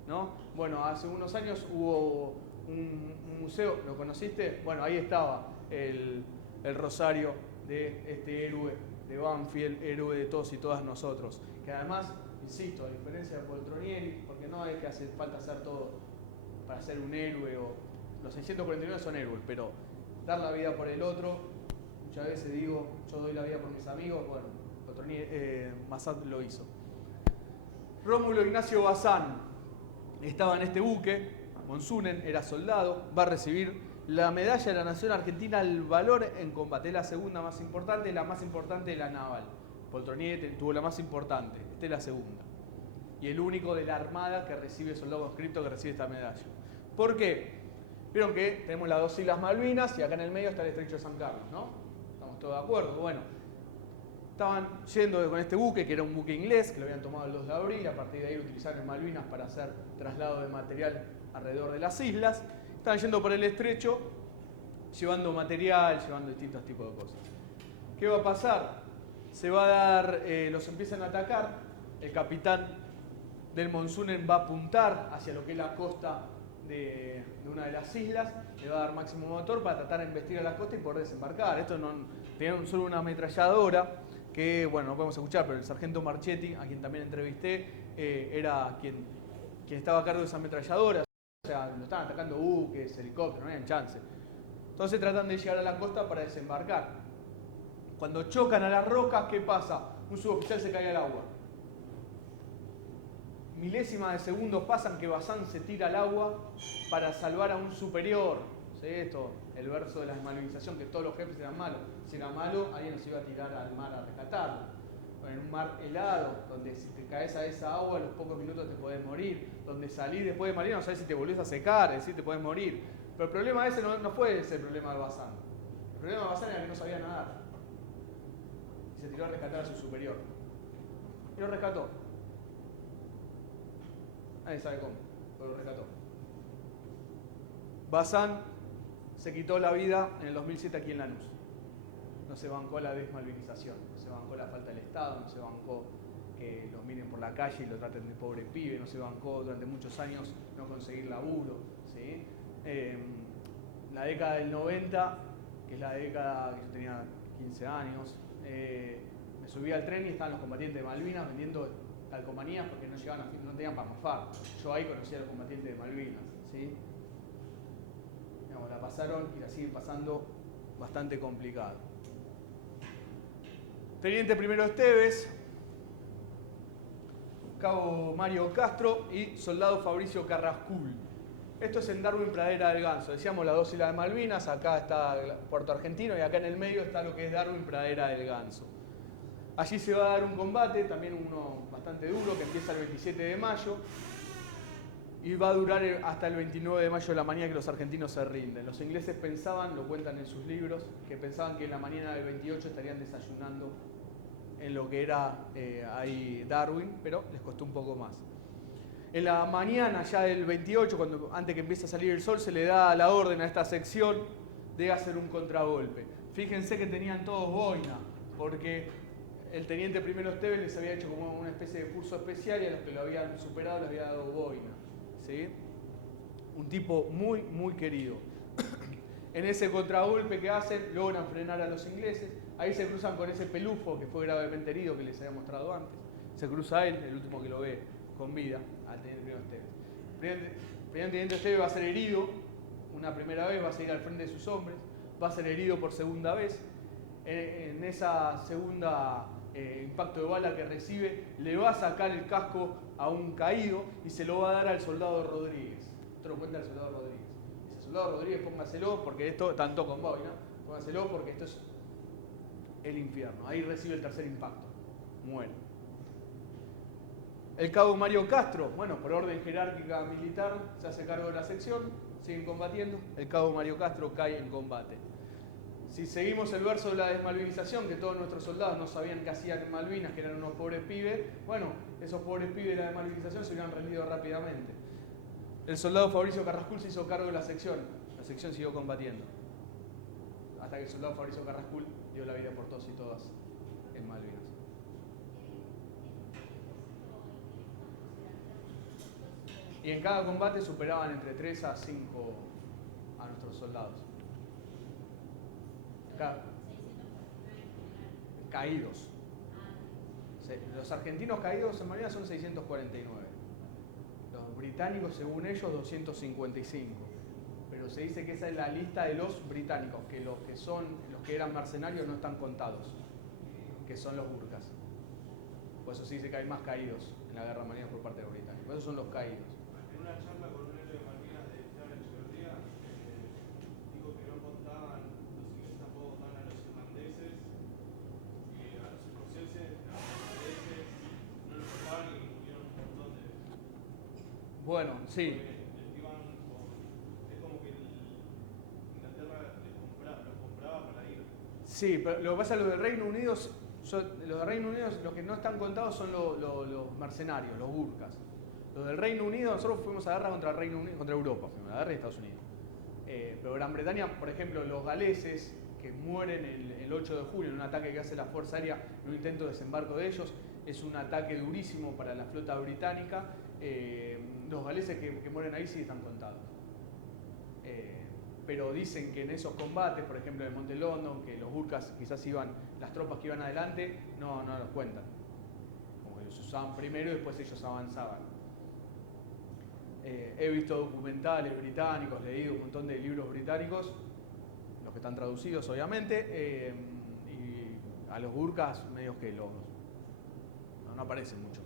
¿no? Bueno, hace unos años hubo un museo, ¿lo conociste? Bueno, ahí estaba el rosario de este héroe de Banfield, héroe de todos y todas nosotros, que además, insisto, a diferencia de Poltronieri, porque no es que hace falta hacer todo para ser un héroe, o los 649 son héroes, pero dar la vida por el otro, muchas veces digo, yo doy la vida por mis amigos, bueno, Massad lo hizo. Rómulo Ignacio Bazán estaba en este buque, Monsunen era soldado, va a recibir la medalla de la Nación Argentina al valor en combate, la segunda más importante, la más importante de la naval. Poltronieri tuvo la más importante, esta es la segunda. Y el único de la Armada que recibe, soldado conscripto, que recibe esta medalla. ¿Por qué? Vieron que tenemos las dos islas Malvinas y acá en el medio está el estrecho de San Carlos, ¿no? ¿Estamos todos de acuerdo? Bueno, estaban yendo con este buque, que era un buque inglés, que lo habían tomado el 2 de abril, a partir de ahí lo utilizaron en Malvinas para hacer traslado de material alrededor de las islas. Estaban yendo por el estrecho, llevando material, llevando distintos tipos de cosas. ¿Qué va a pasar? Se va a dar, los empiezan a atacar, el capitán del Monsunen va a apuntar hacia lo que es la costa de una de las islas, le va a dar máximo motor para tratar de investigar la costa y poder desembarcar. Esto no tenían solo una ametralladora que, bueno, no podemos escuchar, pero el sargento Marchetti, a quien también entrevisté, era quien estaba a cargo de esa ametralladora. O sea, lo estaban atacando buques, helicópteros, no habían chance. Entonces tratan de llegar a la costa para desembarcar. Cuando chocan a las rocas, ¿qué pasa? Un suboficial se cae al agua. Milésimas de segundos pasan que Bazán se tira al agua para salvar a un superior. ¿Sí? Esto, el verso de la desmalvinización, que todos los jefes eran malos. Si era malo, alguien nos iba a tirar al mar a rescatarlo. En un mar helado, donde si te caes a esa agua, a los pocos minutos te podés morir. Donde salís después de morir, no sabés si te volvés a secar, es decir, te podés morir. Pero el problema ese no fue ese el problema de Bazán. El problema de Bazán era que no sabía nadar. Y se tiró a rescatar a su superior. Y lo rescató. Nadie sabe cómo, pero lo rescató. Bazán se quitó la vida en el 2007 aquí en Lanús. No se bancó la desmalvinización, no se bancó la falta del Estado, no se bancó que los miren por la calle y lo traten de pobre pibe, no se bancó durante muchos años no conseguir laburo. ¿Sí? La década del 90, que es la década que yo tenía 15 años, me subí al tren y estaban los combatientes de Malvinas vendiendo calcomanías porque no tenían para morfar. Yo ahí conocí a los combatientes de Malvinas. ¿Sí? Digamos, la pasaron y la siguen pasando bastante complicado. Teniente primero Esteves, cabo Mario Castro y soldado Fabricio Carrascul. Esto es en Darwin, Pradera del Ganso. Decíamos las dos islas de Malvinas, acá está Puerto Argentino y acá en el medio está lo que es Darwin, Pradera del Ganso. Allí se va a dar un combate, también uno bastante duro, que empieza el 27 de mayo y va a durar hasta el 29 de mayo de la mañana, que los argentinos se rinden. Los ingleses pensaban, lo cuentan en sus libros, que pensaban que en la mañana del 28 estarían desayunando en lo que era ahí Darwin, pero les costó un poco más. En la mañana ya del 28, antes que empiece a salir el sol, se le da la orden a esta sección de hacer un contragolpe. Fíjense que tenían todos boina, porque el teniente primero Esteves les había hecho como una especie de curso especial y a los que lo habían superado les había dado boina. ¿Sí? Un tipo muy, muy querido. En ese contragolpe que hacen, logran frenar a los ingleses. Ahí se cruzan con ese pelufo que fue gravemente herido que les había mostrado antes. Se cruza él, el último que lo ve con vida, al teniente primero Esteves. El teniente Esteves va a ser herido una primera vez, va a seguir al frente de sus hombres, va a ser herido por segunda vez. En esa segunda impacto de bala que recibe, le va a sacar el casco a un caído y se lo va a dar al soldado Rodríguez. Esto lo cuenta el soldado Rodríguez. Dice, soldado Rodríguez, póngaselo porque esto, tanto con boina, póngaselo porque esto es el infierno. Ahí recibe el tercer impacto, muere. El cabo Mario Castro, bueno, por orden jerárquica militar, se hace cargo de la sección, siguen combatiendo, el cabo Mario Castro cae en combate. Si seguimos el verso de la desmalvinización, que todos nuestros soldados no sabían qué hacían en Malvinas, que eran unos pobres pibes, bueno, esos pobres pibes de la desmalvinización se hubieran rendido rápidamente. El soldado Fabricio Carrascul se hizo cargo de la sección siguió combatiendo, hasta que el soldado Fabricio Carrascul dio la vida por todos y todas en Malvinas. Y en cada combate superaban entre 3 a 5 a nuestros soldados. Caídos. Los argentinos caídos en Malvinas son 649. Los británicos, según ellos, 255. Pero se dice que esa es la lista de los británicos, que los que eran mercenarios no están contados, que son los burkas. Por eso se dice que hay más caídos en la guerra de Malvinas por parte de los británicos. Por eso son los caídos. En una charla con un héroe de Malvinas de Chávez Echeverría, dijo que no contaban, los ingleses tampoco contaban a los irlandeses, a los escoceses, a los ingleses, no los contaban y murieron un montón de veces. Bueno, sí. Es como que Inglaterra los compraba para ir. Sí, pero lo que pasa es que los del Reino Unido, los que no están contados son los mercenarios, los burkas. Los del Reino Unido, nosotros fuimos a guerra contra Reino Unido, contra Europa, fuimos a la guerra de Estados Unidos. Pero Gran Bretaña, por ejemplo, los galeses que mueren el 8 de julio en un ataque que hace la Fuerza Aérea, en un intento de desembarco de ellos, es un ataque durísimo para la flota británica. Los galeses que mueren ahí sí están contados. Pero dicen que en esos combates, por ejemplo en Monte London, que los burkas quizás las tropas que iban adelante, no los cuentan. Como que los usaban primero y después ellos avanzaban. He visto documentales británicos, leído un montón de libros británicos, los que están traducidos obviamente, y a los burkas medios que no aparecen mucho.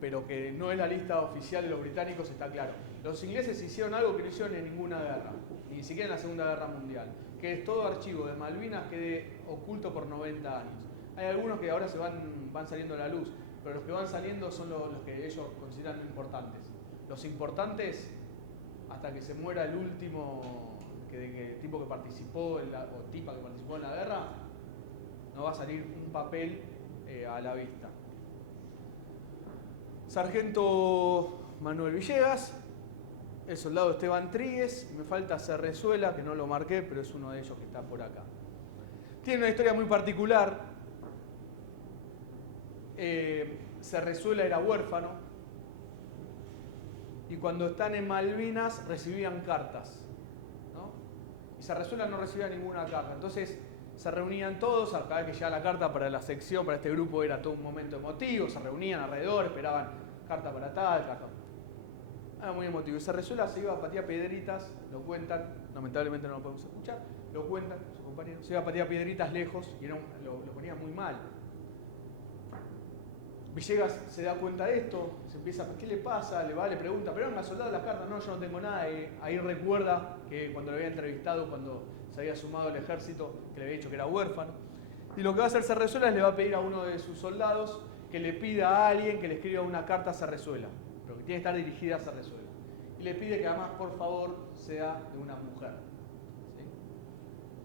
Pero que no es la lista oficial de los británicos está claro. Los ingleses hicieron algo que no hicieron en ninguna guerra, ni siquiera en la Segunda Guerra Mundial, que es todo archivo de Malvinas quede oculto por 90 años. Hay algunos que ahora se van saliendo a la luz, pero los que van saliendo son los que ellos consideran importantes. Los importantes, hasta que se muera el último tipo que participó, o tipa que participó en la guerra, no va a salir un papel a la vista. Sargento Manuel Villegas, el soldado Esteban Tríguez, me falta Cerrezuela, que no lo marqué, pero es uno de ellos que está por acá. Tiene una historia muy particular. Cerrezuela era huérfano y cuando están en Malvinas recibían cartas, ¿no? Y Cerrezuela no recibía ninguna carta. Entonces se reunían todos, cada vez que llegaba la carta para la sección, para este grupo era todo un momento emotivo, se reunían alrededor, esperaban carta para tal, carta. Era muy emotivo. Y Cerrezuela se iba a patear piedritas, lo cuentan, lamentablemente no lo podemos escuchar, lo cuentan sus compañeros, se iba a patear piedritas lejos y lo ponía muy mal. Villegas se da cuenta de esto, se empieza, ¿qué le pasa? Le pregunta, pero venga, soldado, las cartas, no, yo no tengo nada. Y ahí recuerda que cuando lo había entrevistado, cuando se había sumado al ejército, que le había dicho que era huérfano. Y lo que va a hacer Cerrezuela es le va a pedir a uno de sus soldados que le pida a alguien que le escriba una carta a Cerrezuela, pero que tiene que estar dirigida a Cerrezuela. Y le pide que además, por favor, sea de una mujer.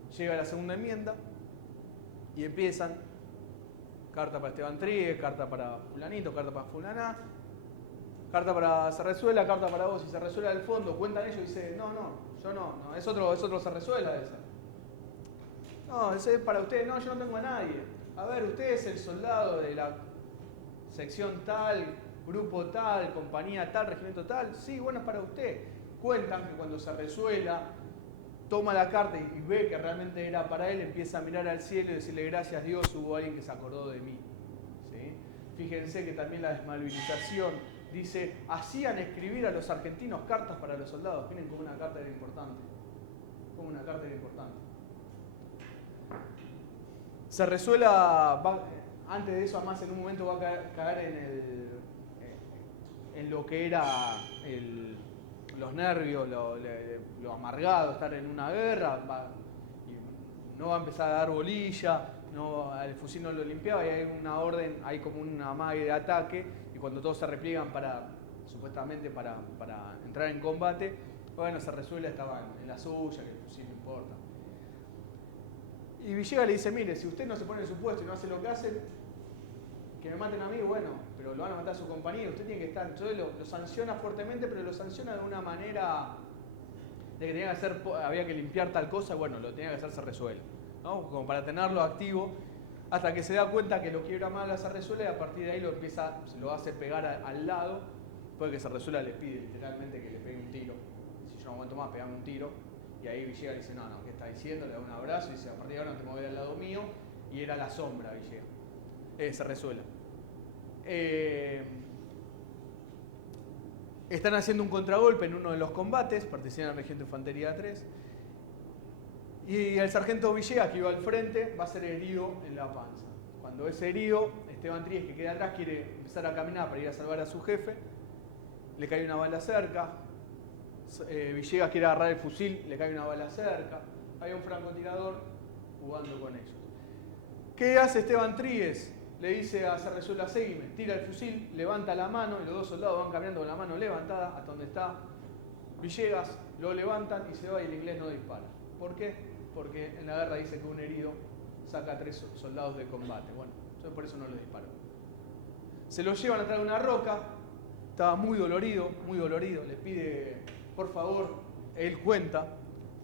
¿Sí? Llega la segunda enmienda y empiezan: carta para Esteban Tríguez, carta para fulanito, carta para fulaná, carta para Cerrezuela, carta para vos. Y Cerrezuela del fondo cuentan ellos y dice: no, yo no, es otro Cerrezuela ese. No, ese es para usted. No, yo no tengo a nadie. A ver, usted es el soldado de la sección tal, grupo tal, compañía tal, regimiento tal. Sí, bueno, es para usted. Cuentan que cuando Cerrezuela toma la carta y ve que realmente era para él, empieza a mirar al cielo y decirle: gracias Dios, hubo alguien que se acordó de mí. ¿Sí? Fíjense que también la desmalvinización dice: hacían escribir a los argentinos cartas para los soldados. Miren cómo una carta era importante. Cómo una carta era importante. Cerrezuela va, antes de eso, además, en un momento va a caer en lo que era los nervios, lo amargado, estar en una guerra, y no va a empezar a dar bolilla, el fusil no lo limpiaba, y hay una orden, hay como una amague de ataque, y cuando todos se repliegan supuestamente para entrar en combate, bueno, Cerrezuela estaba en la suya, que el fusil no importa. Y Villegas le dice: mire, si usted no se pone en su puesto y no hace lo que hace, que me maten a mí, bueno, pero lo van a matar a su compañero, usted tiene que estar. Entonces lo sanciona fuertemente, pero lo sanciona de una manera de que tenía que había que limpiar tal cosa, bueno, lo tenía que hacer Cerrezuela, ¿no? Como para tenerlo activo, hasta que se da cuenta que lo quiebra mal a Cerrezuela, y a partir de ahí se lo hace pegar al lado, después que Cerrezuela le pide literalmente que le pegue un tiro. Si yo no aguanto más, pegame un tiro. Y ahí Villegas dice: no, ¿qué está diciendo? Le da un abrazo y dice: a partir de ahora no te mueves al lado mío. Y era la sombra, Villegas. Cerrezuela. Están haciendo un contragolpe en uno de los combates, participan en la Regimiento de Infantería 3. Y el sargento Villegas, que iba al frente, va a ser herido en la panza. Cuando es herido, Esteban Tríguez, que queda atrás, quiere empezar a caminar para ir a salvar a su jefe. Le cae una bala cerca. Villegas quiere agarrar el fusil, le cae una bala cerca. Hay un francotirador jugando con ellos. ¿Qué hace Esteban Tríguez? Le dice a Cerrezuela: seguime. Tira el fusil, levanta la mano, y los dos soldados van caminando con la mano levantada hasta donde está Villegas, lo levantan y se va, y el inglés no dispara. ¿Por qué? Porque en la guerra dice que un herido saca a 3 soldados de combate. Bueno, entonces por eso no lo disparó. Se lo llevan atrás de una roca, estaba muy dolorido, le pide, por favor. Él cuenta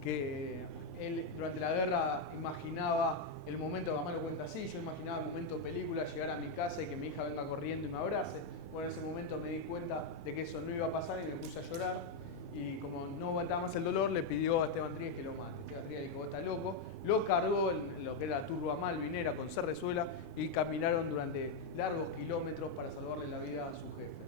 que él durante la guerra imaginaba el momento, mamá lo cuenta así, yo imaginaba el momento película, llegar a mi casa y que mi hija venga corriendo y me abrace. Bueno, en ese momento me di cuenta de que eso no iba a pasar y me puse a llorar, y como no aguantaba más el dolor, le pidió a Esteban Tríguez que lo mate. Esteban Tríguez dijo: está loco, lo cargó en lo que era la turba malvinera con Cerrezuela, y caminaron durante largos kilómetros para salvarle la vida a su jefe.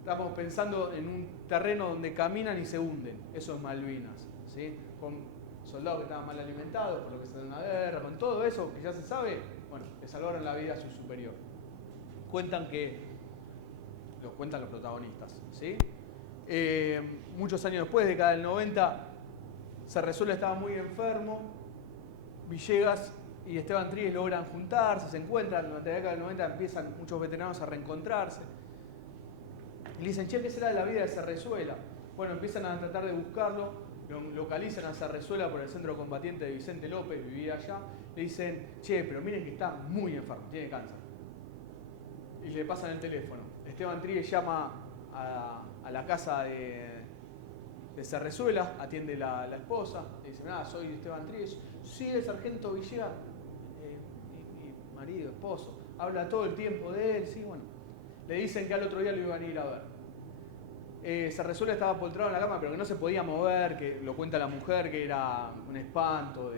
Estamos pensando en un terreno donde caminan y se hunden, eso es Malvinas, ¿sí? Con soldados que estaban mal alimentados por lo que se da en la guerra, con todo eso que ya se sabe, bueno, le salvaron la vida a su superior. Cuentan los protagonistas, ¿sí? Muchos años después, década del 90, Cerrezuela estaba muy enfermo, Villegas y Esteban Tríguez logran juntarse, se encuentran, durante la década del 90 empiezan muchos veteranos a reencontrarse. Y le dicen: che, ¿qué será de la vida de Cerrezuela? Bueno, empiezan a tratar de buscarlo, localizan a Cerrezuela por el centro combatiente de Vicente López, vivía allá. Le dicen: che, pero miren que está muy enfermo, tiene cáncer. Y le pasan el teléfono. Esteban Tríguez llama a la casa de Cerrezuela, atiende la esposa, le dice: soy Esteban Tríguez. Sí, el sargento Villegas, mi marido, esposo, habla todo el tiempo de él, sí, bueno. Le dicen que al otro día lo iban a ir a ver. Cerrezuela estaba poltrado en la cama, pero que no se podía mover, que lo cuenta la mujer, que era un espanto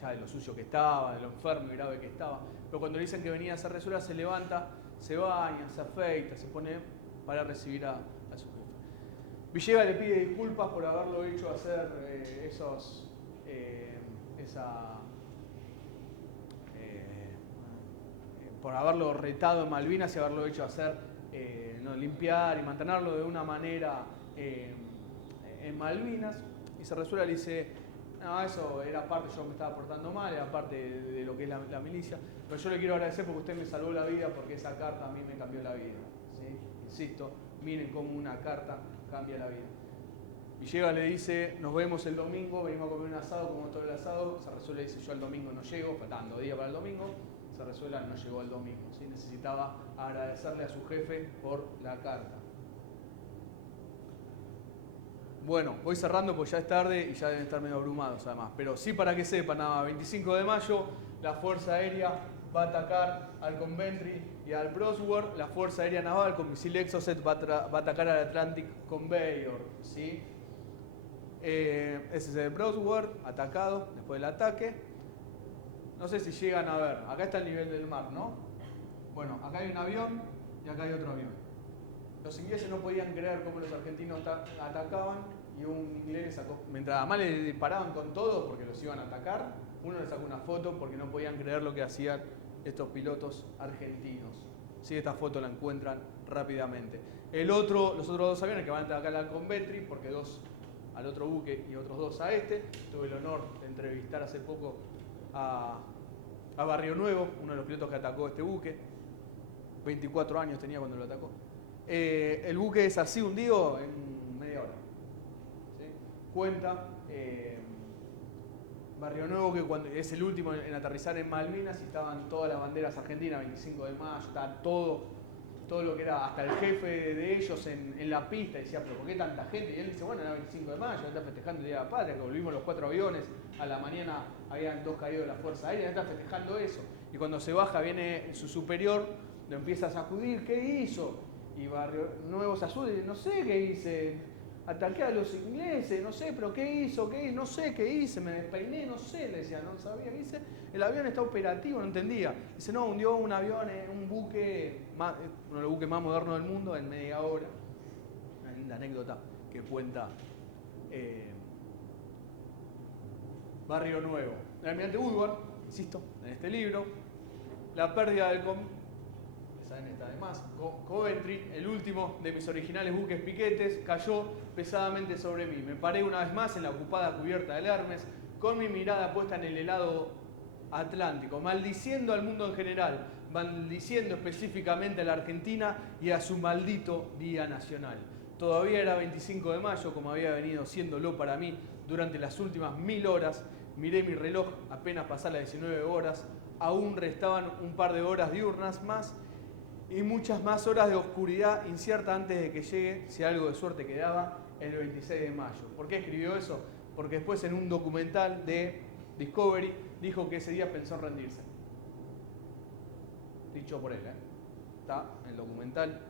ya de lo sucio que estaba, de lo enfermo y grave que estaba. Pero cuando le dicen que venía Cerrezuela, se levanta, se baña, se afeita, se pone para recibir a su jefe. Villegas le pide disculpas por haberlo hecho hacer por haberlo retado en Malvinas y haberlo hecho hacer, limpiar y mantenerlo de una manera en Malvinas. Y Cerrezuela le dice: No, eso era parte, yo me estaba portando mal, era parte de lo que es la milicia. Pero yo le quiero agradecer porque usted me salvó la vida, porque esa carta a mí me cambió la vida. ¿Sí? Insisto, miren cómo una carta cambia la vida. Villegas le dice, nos vemos el domingo, venimos a comer un asado, como todo el asado. Se resuelve, dice, yo el domingo no llego, faltaban 2 días para el domingo. Se resuelve, no llegó el domingo. ¿Sí? Necesitaba agradecerle a su jefe por la carta. Bueno, voy cerrando porque ya es tarde y ya deben estar medio abrumados además. Pero sí, para que sepan, nada, 25 de mayo la Fuerza Aérea va a atacar al Coventry y al Brownsworth. La Fuerza Aérea Naval con misil Exocet va a atacar al Atlantic Conveyor. ¿Sí? Ese es el Brownsworth atacado después del ataque. No sé si llegan a ver. Acá está el nivel del mar, ¿no? Bueno, acá hay un avión y acá hay otro avión. Los ingleses no podían creer cómo los argentinos atacaban y un inglés sacó, mientras además le disparaban con todo porque los iban a atacar, uno le sacó una foto porque no podían creer lo que hacían estos pilotos argentinos. Sí, esta foto la encuentran rápidamente. Los otros 2 aviones que van a atacar al Coventry, porque 2 al otro buque y otros 2 a este. Tuve el honor de entrevistar hace poco a Barrio Nuevo, uno de los pilotos que atacó este buque. 24 años tenía cuando lo atacó. El buque es así hundido en media hora. ¿Sí? Cuenta Barrio Nuevo que cuando es el último en aterrizar en Malvinas y estaban todas las banderas argentinas, 25 de mayo, está todo lo que era, hasta el jefe de ellos en la pista, y decía, pero ¿por qué tanta gente? Y él dice, bueno, era 25 de mayo, está festejando el Día de la Patria, que volvimos los 4 aviones, a la mañana habían 2 caídos de la Fuerza Aérea, está festejando eso. Y cuando se baja viene su superior, lo empieza a sacudir, ¿qué hizo? Y Barrio Nuevo se asusta y dice, no sé qué hice, ataqué a los ingleses, no sé, pero ¿qué hizo? No sé qué hice, me despeiné, no sé, le decía, no sabía qué hice. El avión está operativo, no entendía. Dice, no, hundió un avión, un buque, uno de los buques más modernos del mundo en media hora. Una linda anécdota que cuenta Barrio Nuevo. El almirante Woodward, insisto, en este libro, la pérdida del saben esta además, Coventry, el último de mis originales buques piquetes, cayó pesadamente sobre mí. Me paré una vez más en la ocupada cubierta del Hermes, con mi mirada puesta en el helado Atlántico, maldiciendo al mundo en general, maldiciendo específicamente a la Argentina y a su maldito Día Nacional. Todavía era 25 de mayo, como había venido siéndolo para mí durante las últimas 1000 horas. Miré mi reloj, apenas pasar las 19 horas, aún restaban un par de horas diurnas más y muchas más horas de oscuridad incierta antes de que llegue, si algo de suerte quedaba, el 26 de mayo. ¿Por qué escribió eso? Porque después en un documental de Discovery dijo que ese día pensó en rendirse. Dicho por él, está en el documental.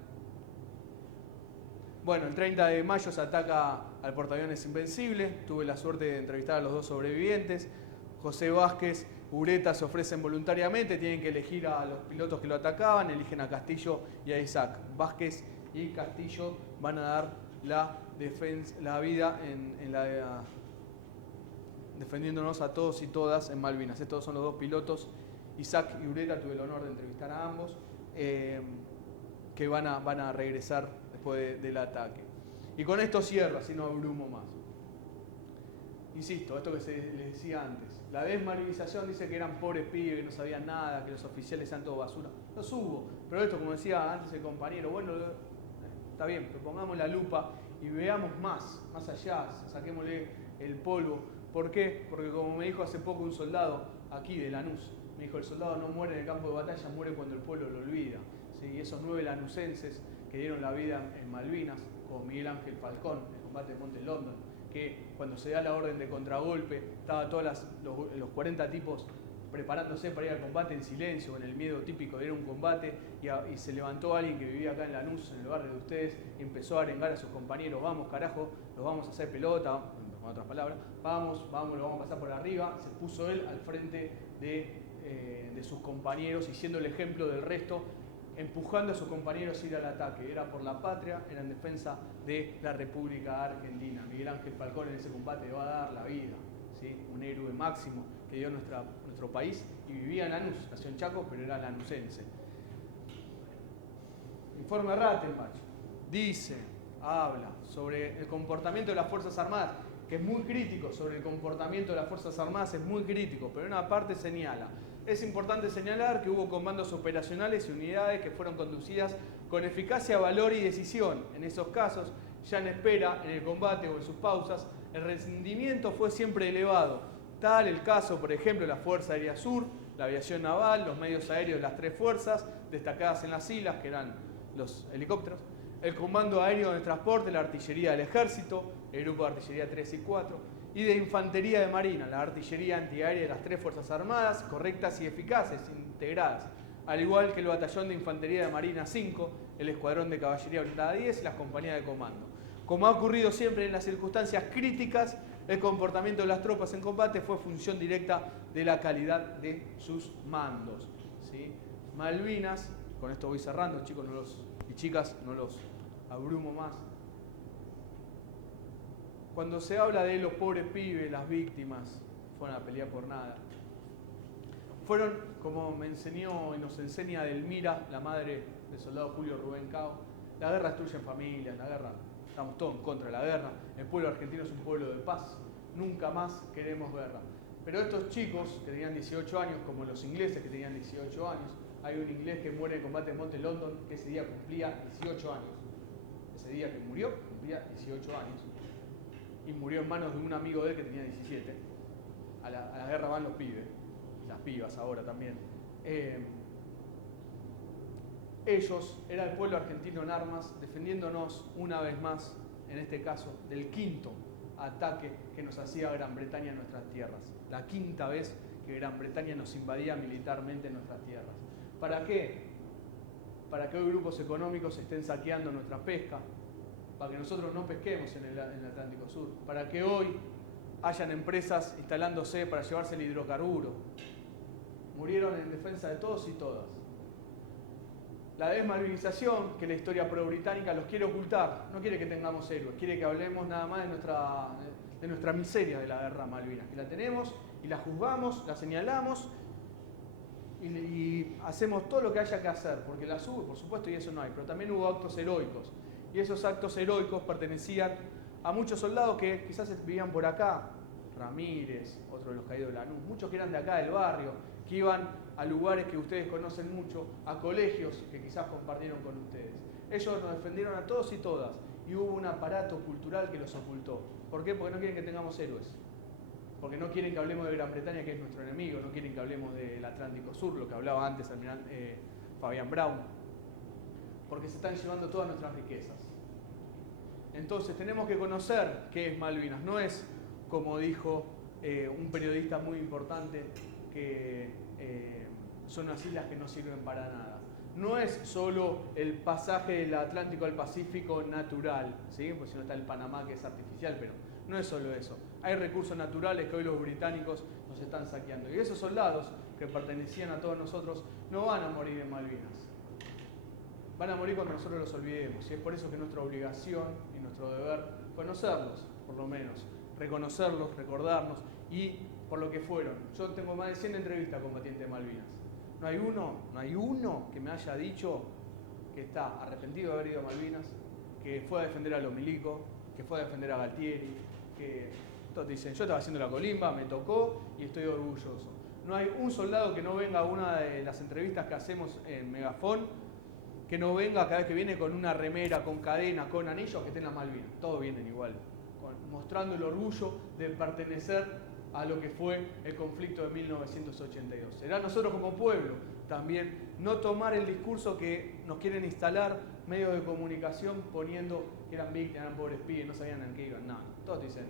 Bueno, el 30 de mayo se ataca al portaaviones Invencible. Tuve la suerte de entrevistar a los 2 sobrevivientes. José Vázquez, Ureta se ofrecen voluntariamente, tienen que elegir a los pilotos que lo atacaban, eligen a Castillo y a Isaac. Vázquez y Castillo van a dar la vida defendiéndonos a todos y todas en Malvinas. Estos son los 2 pilotos, Isaac y Ureta, tuve el honor de entrevistar a ambos, que van a regresar después del ataque. Y con esto cierro, así no abrumo más. Insisto, esto que les decía antes, la desmalvinización dice que eran pobres pibes, que no sabían nada, que los oficiales eran todo basura. Los hubo, pero esto, como decía antes el compañero, bueno, está bien, pero pongamos la lupa y veamos más allá, saquémosle el polvo. ¿Por qué? Porque como me dijo hace poco un soldado aquí de Lanús, me dijo, el soldado no muere en el campo de batalla, muere cuando el pueblo lo olvida. ¿Sí? Y esos 9 lanusenses que dieron la vida en Malvinas, como Miguel Ángel Falcón, en el combate de Monte London, que cuando se da la orden de contragolpe, estaban todos los 40 tipos preparándose para ir al combate en silencio, con el miedo típico de ir a un combate, y se levantó alguien que vivía acá en Lanús, en el barrio de ustedes, y empezó a arengar a sus compañeros, vamos carajo, los vamos a hacer pelota, con otras palabras, vamos, lo vamos a pasar por arriba. Se puso él al frente de sus compañeros y siendo el ejemplo del resto, empujando a sus compañeros a ir al ataque. Era por la patria, era en defensa de la República Argentina. Miguel Ángel Falcón en ese combate le va a dar la vida, ¿sí? Un héroe máximo que dio nuestro país y vivía en Lanús, nació en Chaco, pero era lanusense. Informe Rattenbach dice, habla sobre el comportamiento de las Fuerzas Armadas que es muy crítico sobre el comportamiento de las Fuerzas Armadas, es muy crítico, pero en una parte señala: es importante señalar que hubo comandos operacionales y unidades que fueron conducidas con eficacia, valor y decisión. En esos casos, ya en espera, en el combate o en sus pausas, el rendimiento fue siempre elevado. Tal el caso, por ejemplo, de la Fuerza Aérea Sur, la aviación naval, los medios aéreos de las tres fuerzas, destacadas en las islas, que eran los helicópteros, el Comando Aéreo de Transporte, la Artillería del Ejército, el Grupo de Artillería 3 y 4, y de Infantería de Marina, la artillería antiaérea de las tres Fuerzas Armadas, correctas y eficaces, integradas, al igual que el Batallón de Infantería de Marina 5, el Escuadrón de Caballería Blindada 10 y las compañías de comando. Como ha ocurrido siempre en las circunstancias críticas, el comportamiento de las tropas en combate fue función directa de la calidad de sus mandos, ¿sí? Malvinas, con esto voy cerrando, chicos y chicas, no los abrumo más. Cuando se habla de los pobres pibes, las víctimas, fueron a pelear por nada. Fueron, como me enseñó y nos enseña Delmira, la madre del soldado Julio Rubén Cao, la guerra destruye familias, la guerra, estamos todos en contra de la guerra, el pueblo argentino es un pueblo de paz, nunca más queremos guerra. Pero estos chicos que tenían 18 años, como los ingleses que tenían 18 años, hay un inglés que muere en combate en Monte London que ese día cumplía 18 años. Ese día que murió, cumplía 18 años. Y murió en manos de un amigo de él que tenía 17. A la guerra van los pibes, las pibas ahora también. Ellos, era el pueblo argentino en armas, defendiéndonos una vez más, en este caso, del quinto ataque que nos hacía Gran Bretaña en nuestras tierras. La quinta vez que Gran Bretaña nos invadía militarmente en nuestras tierras. ¿Para qué? Para que hoy grupos económicos estén saqueando nuestra pesca, para que nosotros no pesquemos en el Atlántico Sur, para que hoy hayan empresas instalándose para llevarse el hidrocarburo. Murieron en defensa de todos y todas. La desmalvinización, que la historia pro-británica los quiere ocultar, no quiere que tengamos héroes, quiere que hablemos nada más de nuestra miseria de la guerra Malvinas, que la tenemos y la juzgamos, la señalamos y hacemos todo lo que haya que hacer, porque las hubo, por supuesto, y eso no hay, pero también hubo actos heroicos. Y esos actos heroicos pertenecían a muchos soldados que quizás vivían por acá, Ramírez, otro de los caídos de Lanús, muchos que eran de acá del barrio, que iban a lugares que ustedes conocen mucho, a colegios que quizás compartieron con ustedes. Ellos nos defendieron a todos y todas, y hubo un aparato cultural que los ocultó. ¿Por qué? Porque no quieren que tengamos héroes. Porque no quieren que hablemos de Gran Bretaña, que es nuestro enemigo, no quieren que hablemos del Atlántico Sur, lo que hablaba antes Fabián Brown. Porque se están llevando todas nuestras riquezas. Entonces tenemos que conocer qué es Malvinas. No es, como dijo un periodista muy importante, que son unas islas que no sirven para nada. No es solo el pasaje del Atlántico al Pacífico natural, ¿sí? Pues si no está el Panamá, que es artificial, pero no es solo eso. Hay recursos naturales que hoy los británicos nos están saqueando. Y esos soldados que pertenecían a todos nosotros no van a morir en Malvinas. Van a morir cuando nosotros los olvidemos. Y es por eso que es nuestra obligación y nuestro deber conocerlos, por lo menos. Reconocerlos, recordarnos y por lo que fueron. Yo tengo más de 100 entrevistas a combatientes de Malvinas. No hay uno que me haya dicho que está arrepentido de haber ido a Malvinas, que fue a defender a los milicos, que fue a defender a Galtieri, que todos dicen, yo estaba haciendo la colimba, me tocó y estoy orgulloso. No hay un soldado que no venga a una de las entrevistas que hacemos en Megafón, que no venga cada vez que viene con una remera, con cadena, con anillos, que estén las Malvinas. Todos vienen igual, mostrando el orgullo de pertenecer a lo que fue el conflicto de 1982. Será nosotros como pueblo también no tomar el discurso que nos quieren instalar medios de comunicación poniendo que eran víctimas, eran pobres pibes, no sabían en qué iban. No, todos dicen,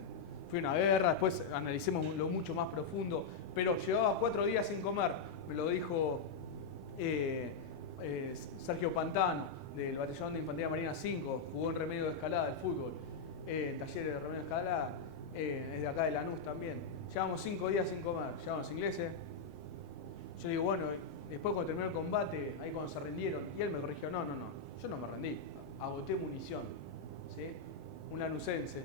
fue una guerra, después analicemos lo mucho más profundo, pero llevaba 4 días sin comer, me lo dijo Sergio Pantano, del Batallón de Infantería Marina 5, jugó en Remedio de Escalada del fútbol, talleres de Remedio de Escalada, es de acá de Lanús también. Llevamos 5 días sin comer, llevaban los ingleses. Yo digo, bueno, después cuando terminó el combate, ahí cuando se rindieron, y él me corrigió, no, yo no me rendí, agoté munición, ¿sí? Un lanucense,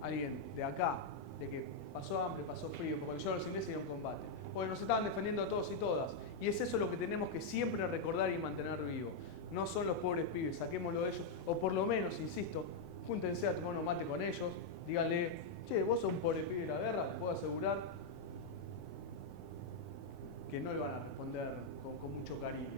alguien de acá, de que pasó hambre, pasó frío, porque cuando llegaron los ingleses iba a un combate. Porque nos estaban defendiendo a todos y todas, y es eso lo que tenemos que siempre recordar y mantener vivo. No son los pobres pibes, saquémoslo de ellos, o por lo menos, insisto, júntense a tomar unos mate con ellos, díganle che, vos sos un pobre pibe de la guerra, te puedo asegurar que no le van a responder con mucho cariño.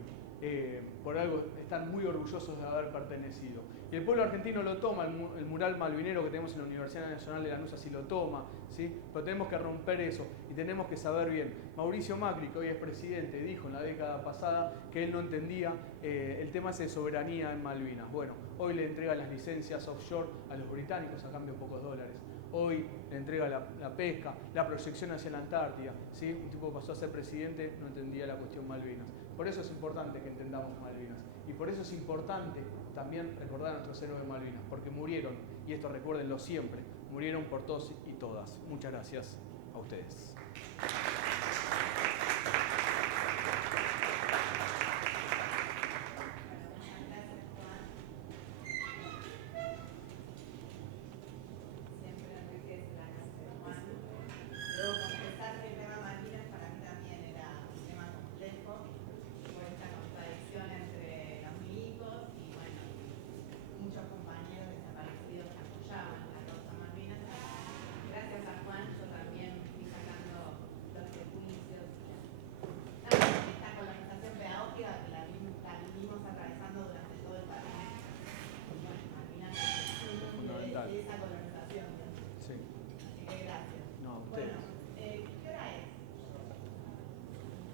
Por algo están muy orgullosos de haber pertenecido. Y el pueblo argentino lo toma, el mural malvinero que tenemos en la Universidad Nacional de Lanús así lo toma, ¿sí? Pero tenemos que romper eso y tenemos que saber bien. Mauricio Macri, que hoy es presidente, dijo en la década pasada que él no entendía el tema ese de soberanía en Malvinas. Bueno, hoy le entrega las licencias offshore a los británicos a cambio de pocos dólares. Hoy le entrega la pesca, la proyección hacia la Antártida, ¿sí? Un tipo que pasó a ser presidente no entendía la cuestión Malvinas. Por eso es importante que entendamos Malvinas. Y por eso es importante también recordar a nuestros héroes de Malvinas, porque murieron, y esto recuérdenlo siempre, murieron por todos y todas. Muchas gracias a ustedes.